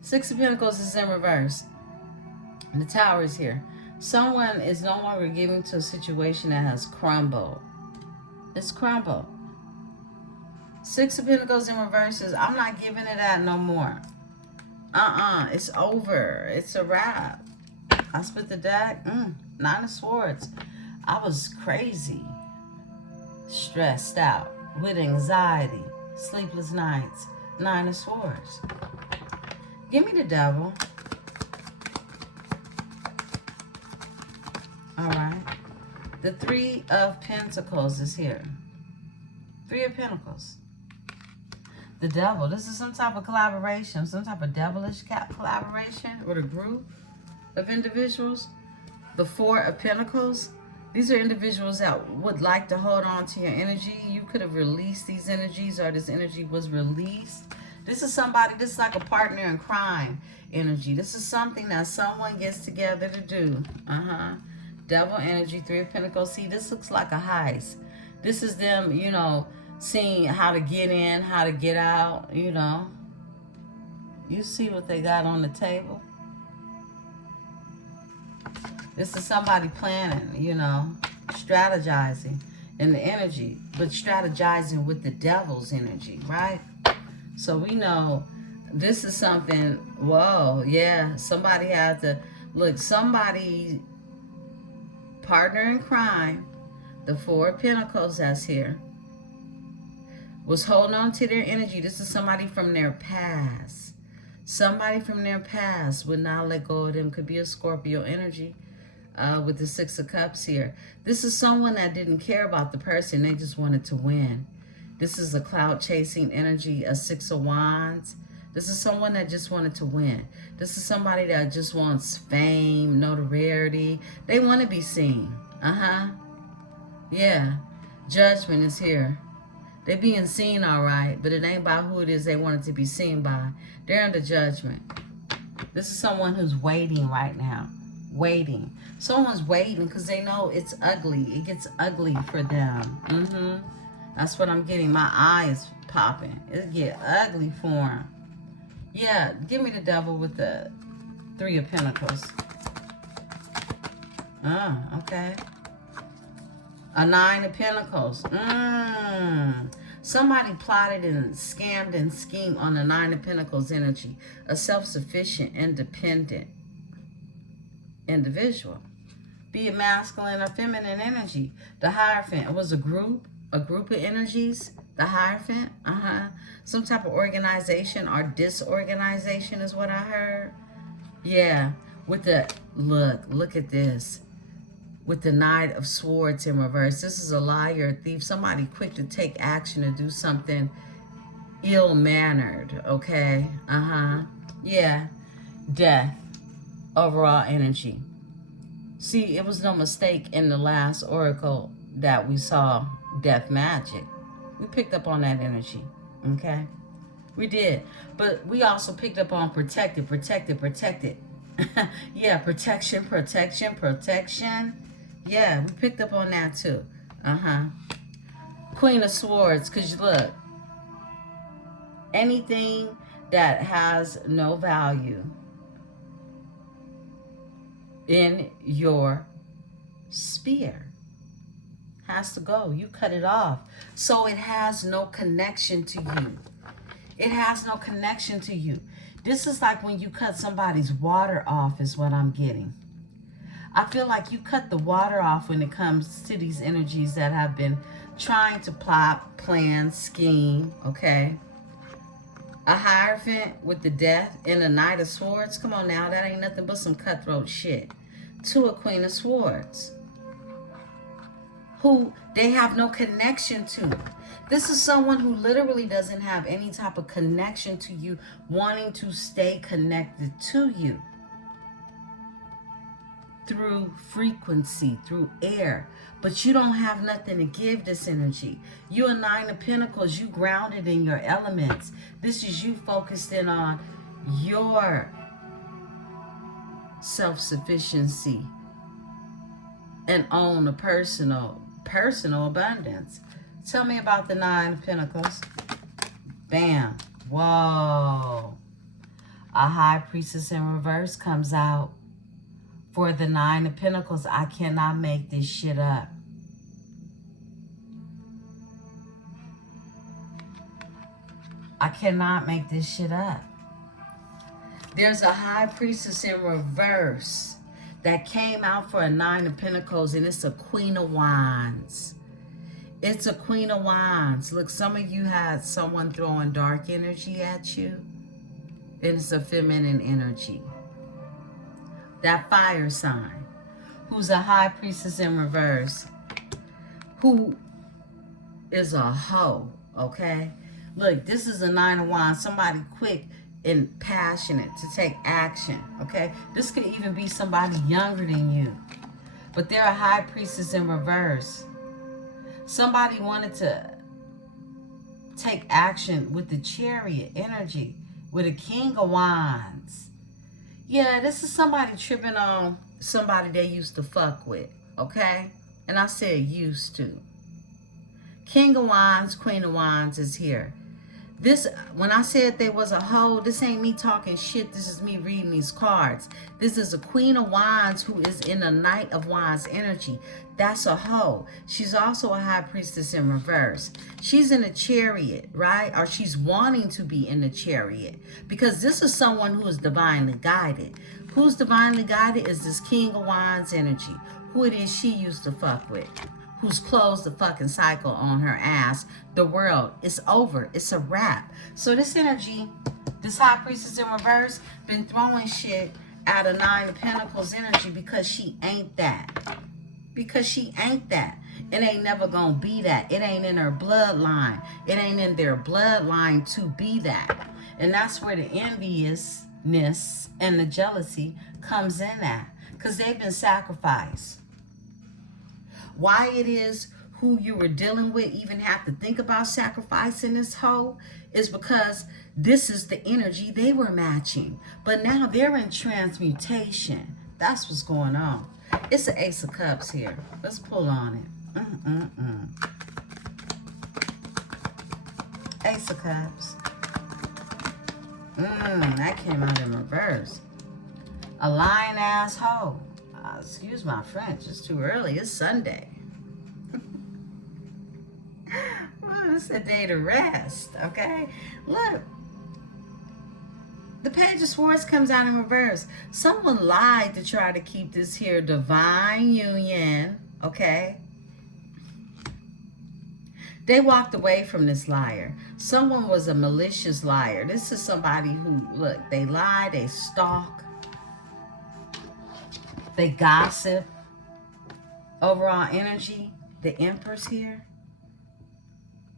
Six of Pentacles is in reverse. The Tower is here. Someone is no longer giving to a situation that has crumbled. It's crumbled. Six of Pentacles in reverse is, I'm not giving it that no more. It's over. It's a wrap. I split the deck. Nine of Swords. I was crazy. Stressed out. With anxiety. Sleepless nights. Nine of Swords. Give me the Devil. Alright. The Three of Pentacles is here. Three of Pentacles. The Devil. This is some type of collaboration. Some type of devilish collaboration with a group of individuals. The Four of Pentacles. These are individuals that would like to hold on to your energy. You could have released these energies, or this energy was released. This is somebody, this is like a partner in crime energy. This is something that someone gets together to do. Devil energy, Three of Pentacles. See, this looks like a heist. This is them, you know, seeing how to get in, how to get out, you know. You see what they got on the table? This is somebody planning, you know, strategizing in the energy, but strategizing with the devil's energy, right? So we know this is something, whoa, yeah, somebody had to, look, somebody, partner in crime, the Four of Pentacles that's here, was holding on to their energy. This is somebody from their past. Somebody from their past would not let go of them. Could be a Scorpio energy with the Six of Cups here. This is someone that didn't care about the person. They just wanted to win. This is a cloud chasing energy, a Six of Wands. This is someone that just wanted to win. This is somebody that just wants fame, notoriety. They want to be seen. Yeah. Judgment is here. They're being seen all right, but it ain't by who it is they wanted to be seen by. They're under judgment. This is someone who's waiting right now. Waiting. Someone's waiting because they know it's ugly. It gets ugly for them. That's what I'm getting. My eyes popping. It get ugly for them. Yeah, give me the devil with the Three of Pentacles. Okay. A Nine of Pentacles. Somebody plotted and scammed and schemed on the Nine of Pentacles energy. A self-sufficient, independent individual. Be it masculine or feminine energy. The Hierophant was a group of energies. The Hierophant. Some type of organization or disorganization is what I heard. Yeah. With the, look at this. With the Knight of Swords in reverse. This is a liar, a thief, somebody quick to take action to do something ill-mannered, okay? Yeah. Death. Overall energy. See, it was no mistake in the last oracle that we saw, death magic. We picked up on that energy, okay? We did. But we also picked up on protected. Yeah, protection. Yeah, we picked up on that too. Queen of Swords, because look, anything that has no value in your sphere has to go. You cut it off. So it has no connection to you. It has no connection to you. This is like when you cut somebody's water off is what I'm getting. I feel like you cut the water off when it comes to these energies that have been trying to plot, plan, scheme, okay? A Hierophant with the Death and a Knight of Swords. Come on now, that ain't nothing but some cutthroat shit. To a Queen of Swords, who they have no connection to. This is someone who literally doesn't have any type of connection to you, wanting to stay connected to you. Through frequency, through air. But you don't have nothing to give this energy. You're a Nine of Pentacles. You grounded in your elements. This is you focused in on your self-sufficiency and own a personal abundance. Tell me about the Nine of Pentacles. Bam. Whoa. A High Priestess in reverse comes out. For the Nine of Pentacles, I cannot make this shit up. I cannot make this shit up. There's a High Priestess in reverse that came out for a Nine of Pentacles, and it's a Queen of Wands. It's a Queen of Wands. Look, some of you had someone throwing dark energy at you, and it's a feminine energy. That fire sign, who's a High Priestess in reverse, who is a hoe, okay? Look, this is a Nine of Wands, somebody quick and passionate to take action, okay? This could even be somebody younger than you, but they're a High Priestess in reverse. Somebody wanted to take action with the Chariot energy, with a King of Wands. Yeah, this is somebody tripping on somebody they used to fuck with, okay? And I said used to. King of Wands, Queen of Wands is here. This, when I said there was a hoe, this ain't me talking shit. This is me reading these cards. This is a Queen of Wands who is in a Knight of Wands energy. That's a hoe. She's also a High Priestess in reverse. She's in a Chariot, right? Or she's wanting to be in the Chariot. Because this is someone who is divinely guided. Who's divinely guided is this King of Wands energy. Who it is she used to fuck with. Who's closed the fucking cycle on her ass. The world, it's over. It's a wrap. So this energy, this High Priestess in reverse, been throwing shit out of Nine of Pentacles energy because she ain't that. Because she ain't that. It ain't never gonna be that. It ain't in her bloodline. It ain't in their bloodline to be that. And that's where the enviousness and the jealousy comes in at. Because they've been sacrificed. Why it is who you were dealing with even have to think about sacrificing this hoe is because this is the energy they were matching. But now they're in transmutation. That's what's going on. It's an Ace of Cups here. Let's pull on it. Ace of Cups. That came out in reverse. A lying ass hoe. Excuse my French, it's too early. It's Sunday. Well, it's a day to rest, okay? Look, the Page of Swords comes out in reverse. Someone lied to try to keep this here divine union, okay? They walked away from this liar. Someone was a malicious liar. This is somebody who, look, they lie, they stalk, they gossip. Overall energy, the Empress here.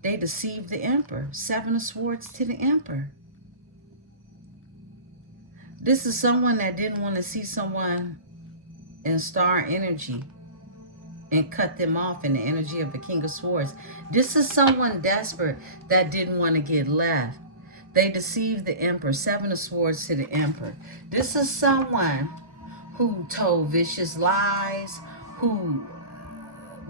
They deceived the Emperor. Seven of Swords to the Emperor. This is someone that didn't want to see someone in star energy and cut them off in the energy of the King of Swords. This is someone desperate that didn't want to get left. They deceived the Emperor. Seven of Swords to the Emperor. This is someone who told vicious lies, who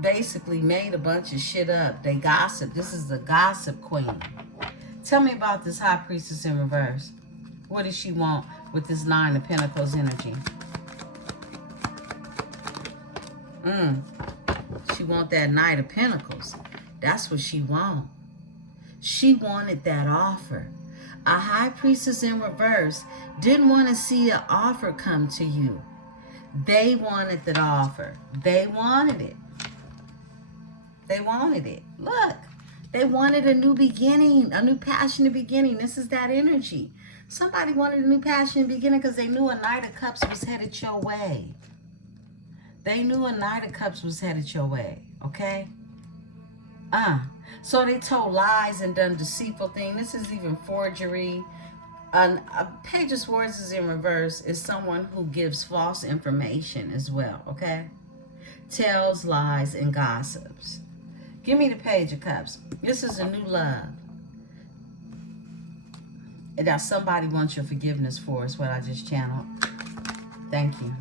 basically made a bunch of shit up. They gossip. This is the gossip queen. Tell me about this High Priestess in reverse. What does she want with this Nine of Pentacles energy? She want that Knight of Pentacles. That's what she want. She wanted that offer. A High Priestess in reverse didn't want to see an offer come to you. They wanted that offer. They wanted it. They wanted it. Look, they wanted a new beginning, a new passionate beginning. This is that energy. Somebody wanted a new passionate beginning because they knew a Knight of Cups was headed your way. They knew a Knight of Cups was headed your way, okay? So they told lies and done deceitful things. This is even forgery. A Page of Swords is in reverse is someone who gives false information as well, okay? Tells lies and gossips. Give me the Page of Cups. This is a new love. And that somebody wants your forgiveness for is what I just channeled. Thank you.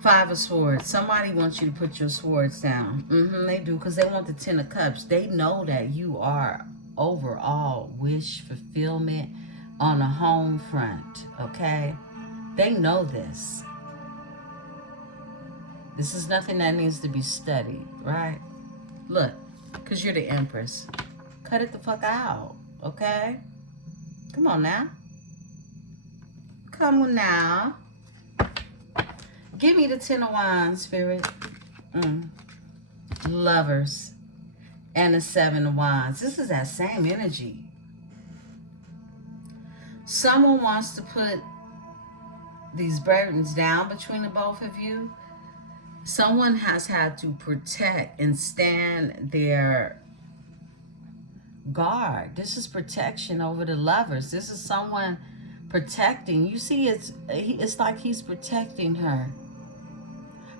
Five of Swords. Somebody wants you to put your swords down. They do, because they want the Ten of Cups. They know that you are overall wish fulfillment on a home front, okay? They know this. This is nothing that needs to be studied, right? Look, because you're the Empress. Cut it the fuck out, okay? Come on now. Come on now. Give me the Ten of Wands, Spirit. Lovers. And the Seven of Wands. This is that same energy. Someone wants to put these burdens down between the both of you. Someone has had to protect and stand their guard. This is protection over the lovers. This is someone protecting. You see, it's like he's protecting her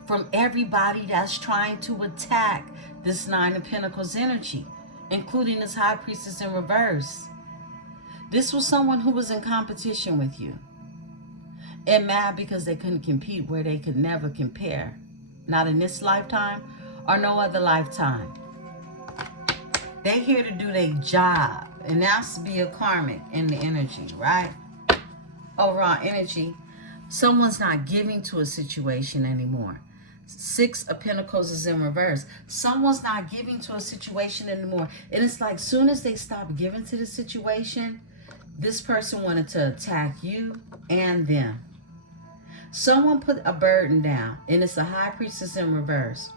from everybody that's trying to attack this Nine of Pentacles energy. including this high priestess in reverse. This was someone who was in competition with you and mad because they couldn't compete where they could never compare. Not in this lifetime or no other lifetime. They here to do their job, and that's to be a karmic in the energy, right? Overall energy, someone's not giving to a situation anymore. 6 of Pentacles is in reverse. Someone's not giving to a situation anymore. And it's like soon as they stop giving to the situation, this person wanted to attack you and them. Someone put a burden down, and it's a high priestess in reverse.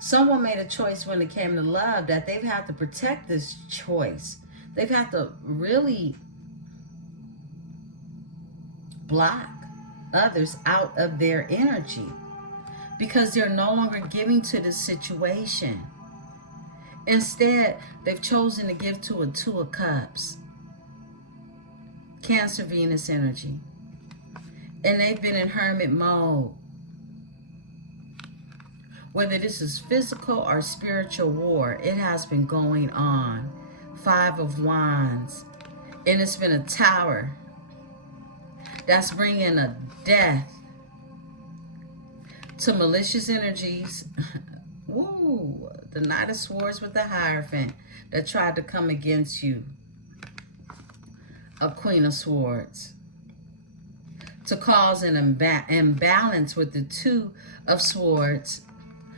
Someone made a choice when it came to love that they've had to protect this choice. They've had to really block others out of their energy because they're no longer giving to the situation. Instead, they've chosen to give to a 2 of Cups. Cancer, Venus energy. And they've been in hermit mode. Whether this is physical or spiritual war, it has been going on. 5 of Wands. And it's been a tower that's bringing a death to malicious energies. Woo, the Knight of Swords with the Hierophant that tried to come against you. A Queen of Swords. To cause an imbalance with the 2 of Swords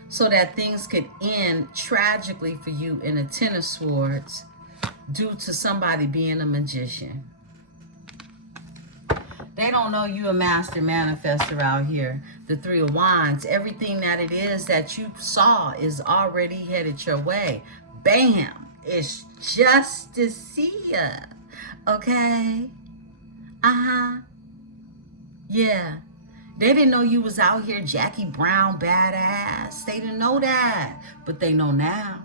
so that things could end tragically for you in a 10 of Swords due to somebody being a magician. They don't know you a master manifester out here. The 3 of Wands, everything that it is that you saw is already headed your way. Bam! It's just to see ya. Okay? Yeah. They didn't know you was out here Jackie Brown badass. They didn't know that. But they know now.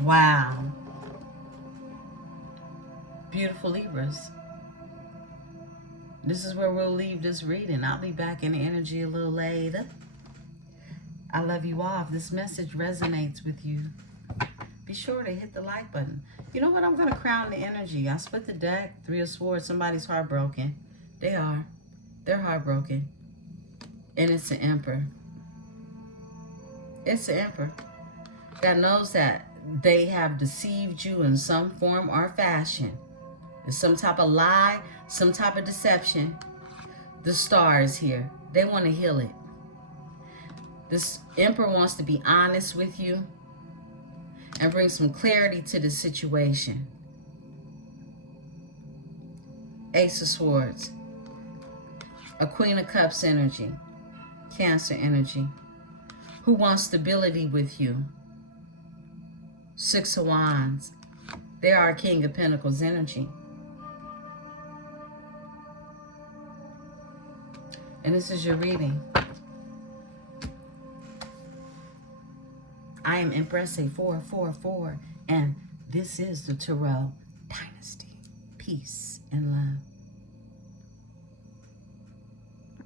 Wow. Beautiful Libras. This is where we'll leave this reading. I'll be back in the energy a little later. I love you all. If this message resonates with you, be sure to hit the like button. You know what? I'm going to crown the energy. I split the deck. 3 of Swords. Somebody's heartbroken. They are. They're heartbroken. And it's an Emperor. It's an Emperor that knows that they have deceived you in some form or fashion. It's some type of lie, some type of deception. The Star is here. They want to heal it. This Emperor wants to be honest with you and bring some clarity to the situation. Ace of Swords. A Queen of Cups energy. Cancer energy. Who wants stability with you? 6 of Wands. They are King of Pentacles energy. And this is your reading. I am Empresse 444, and this is the Tarot Dynasty. Peace and love.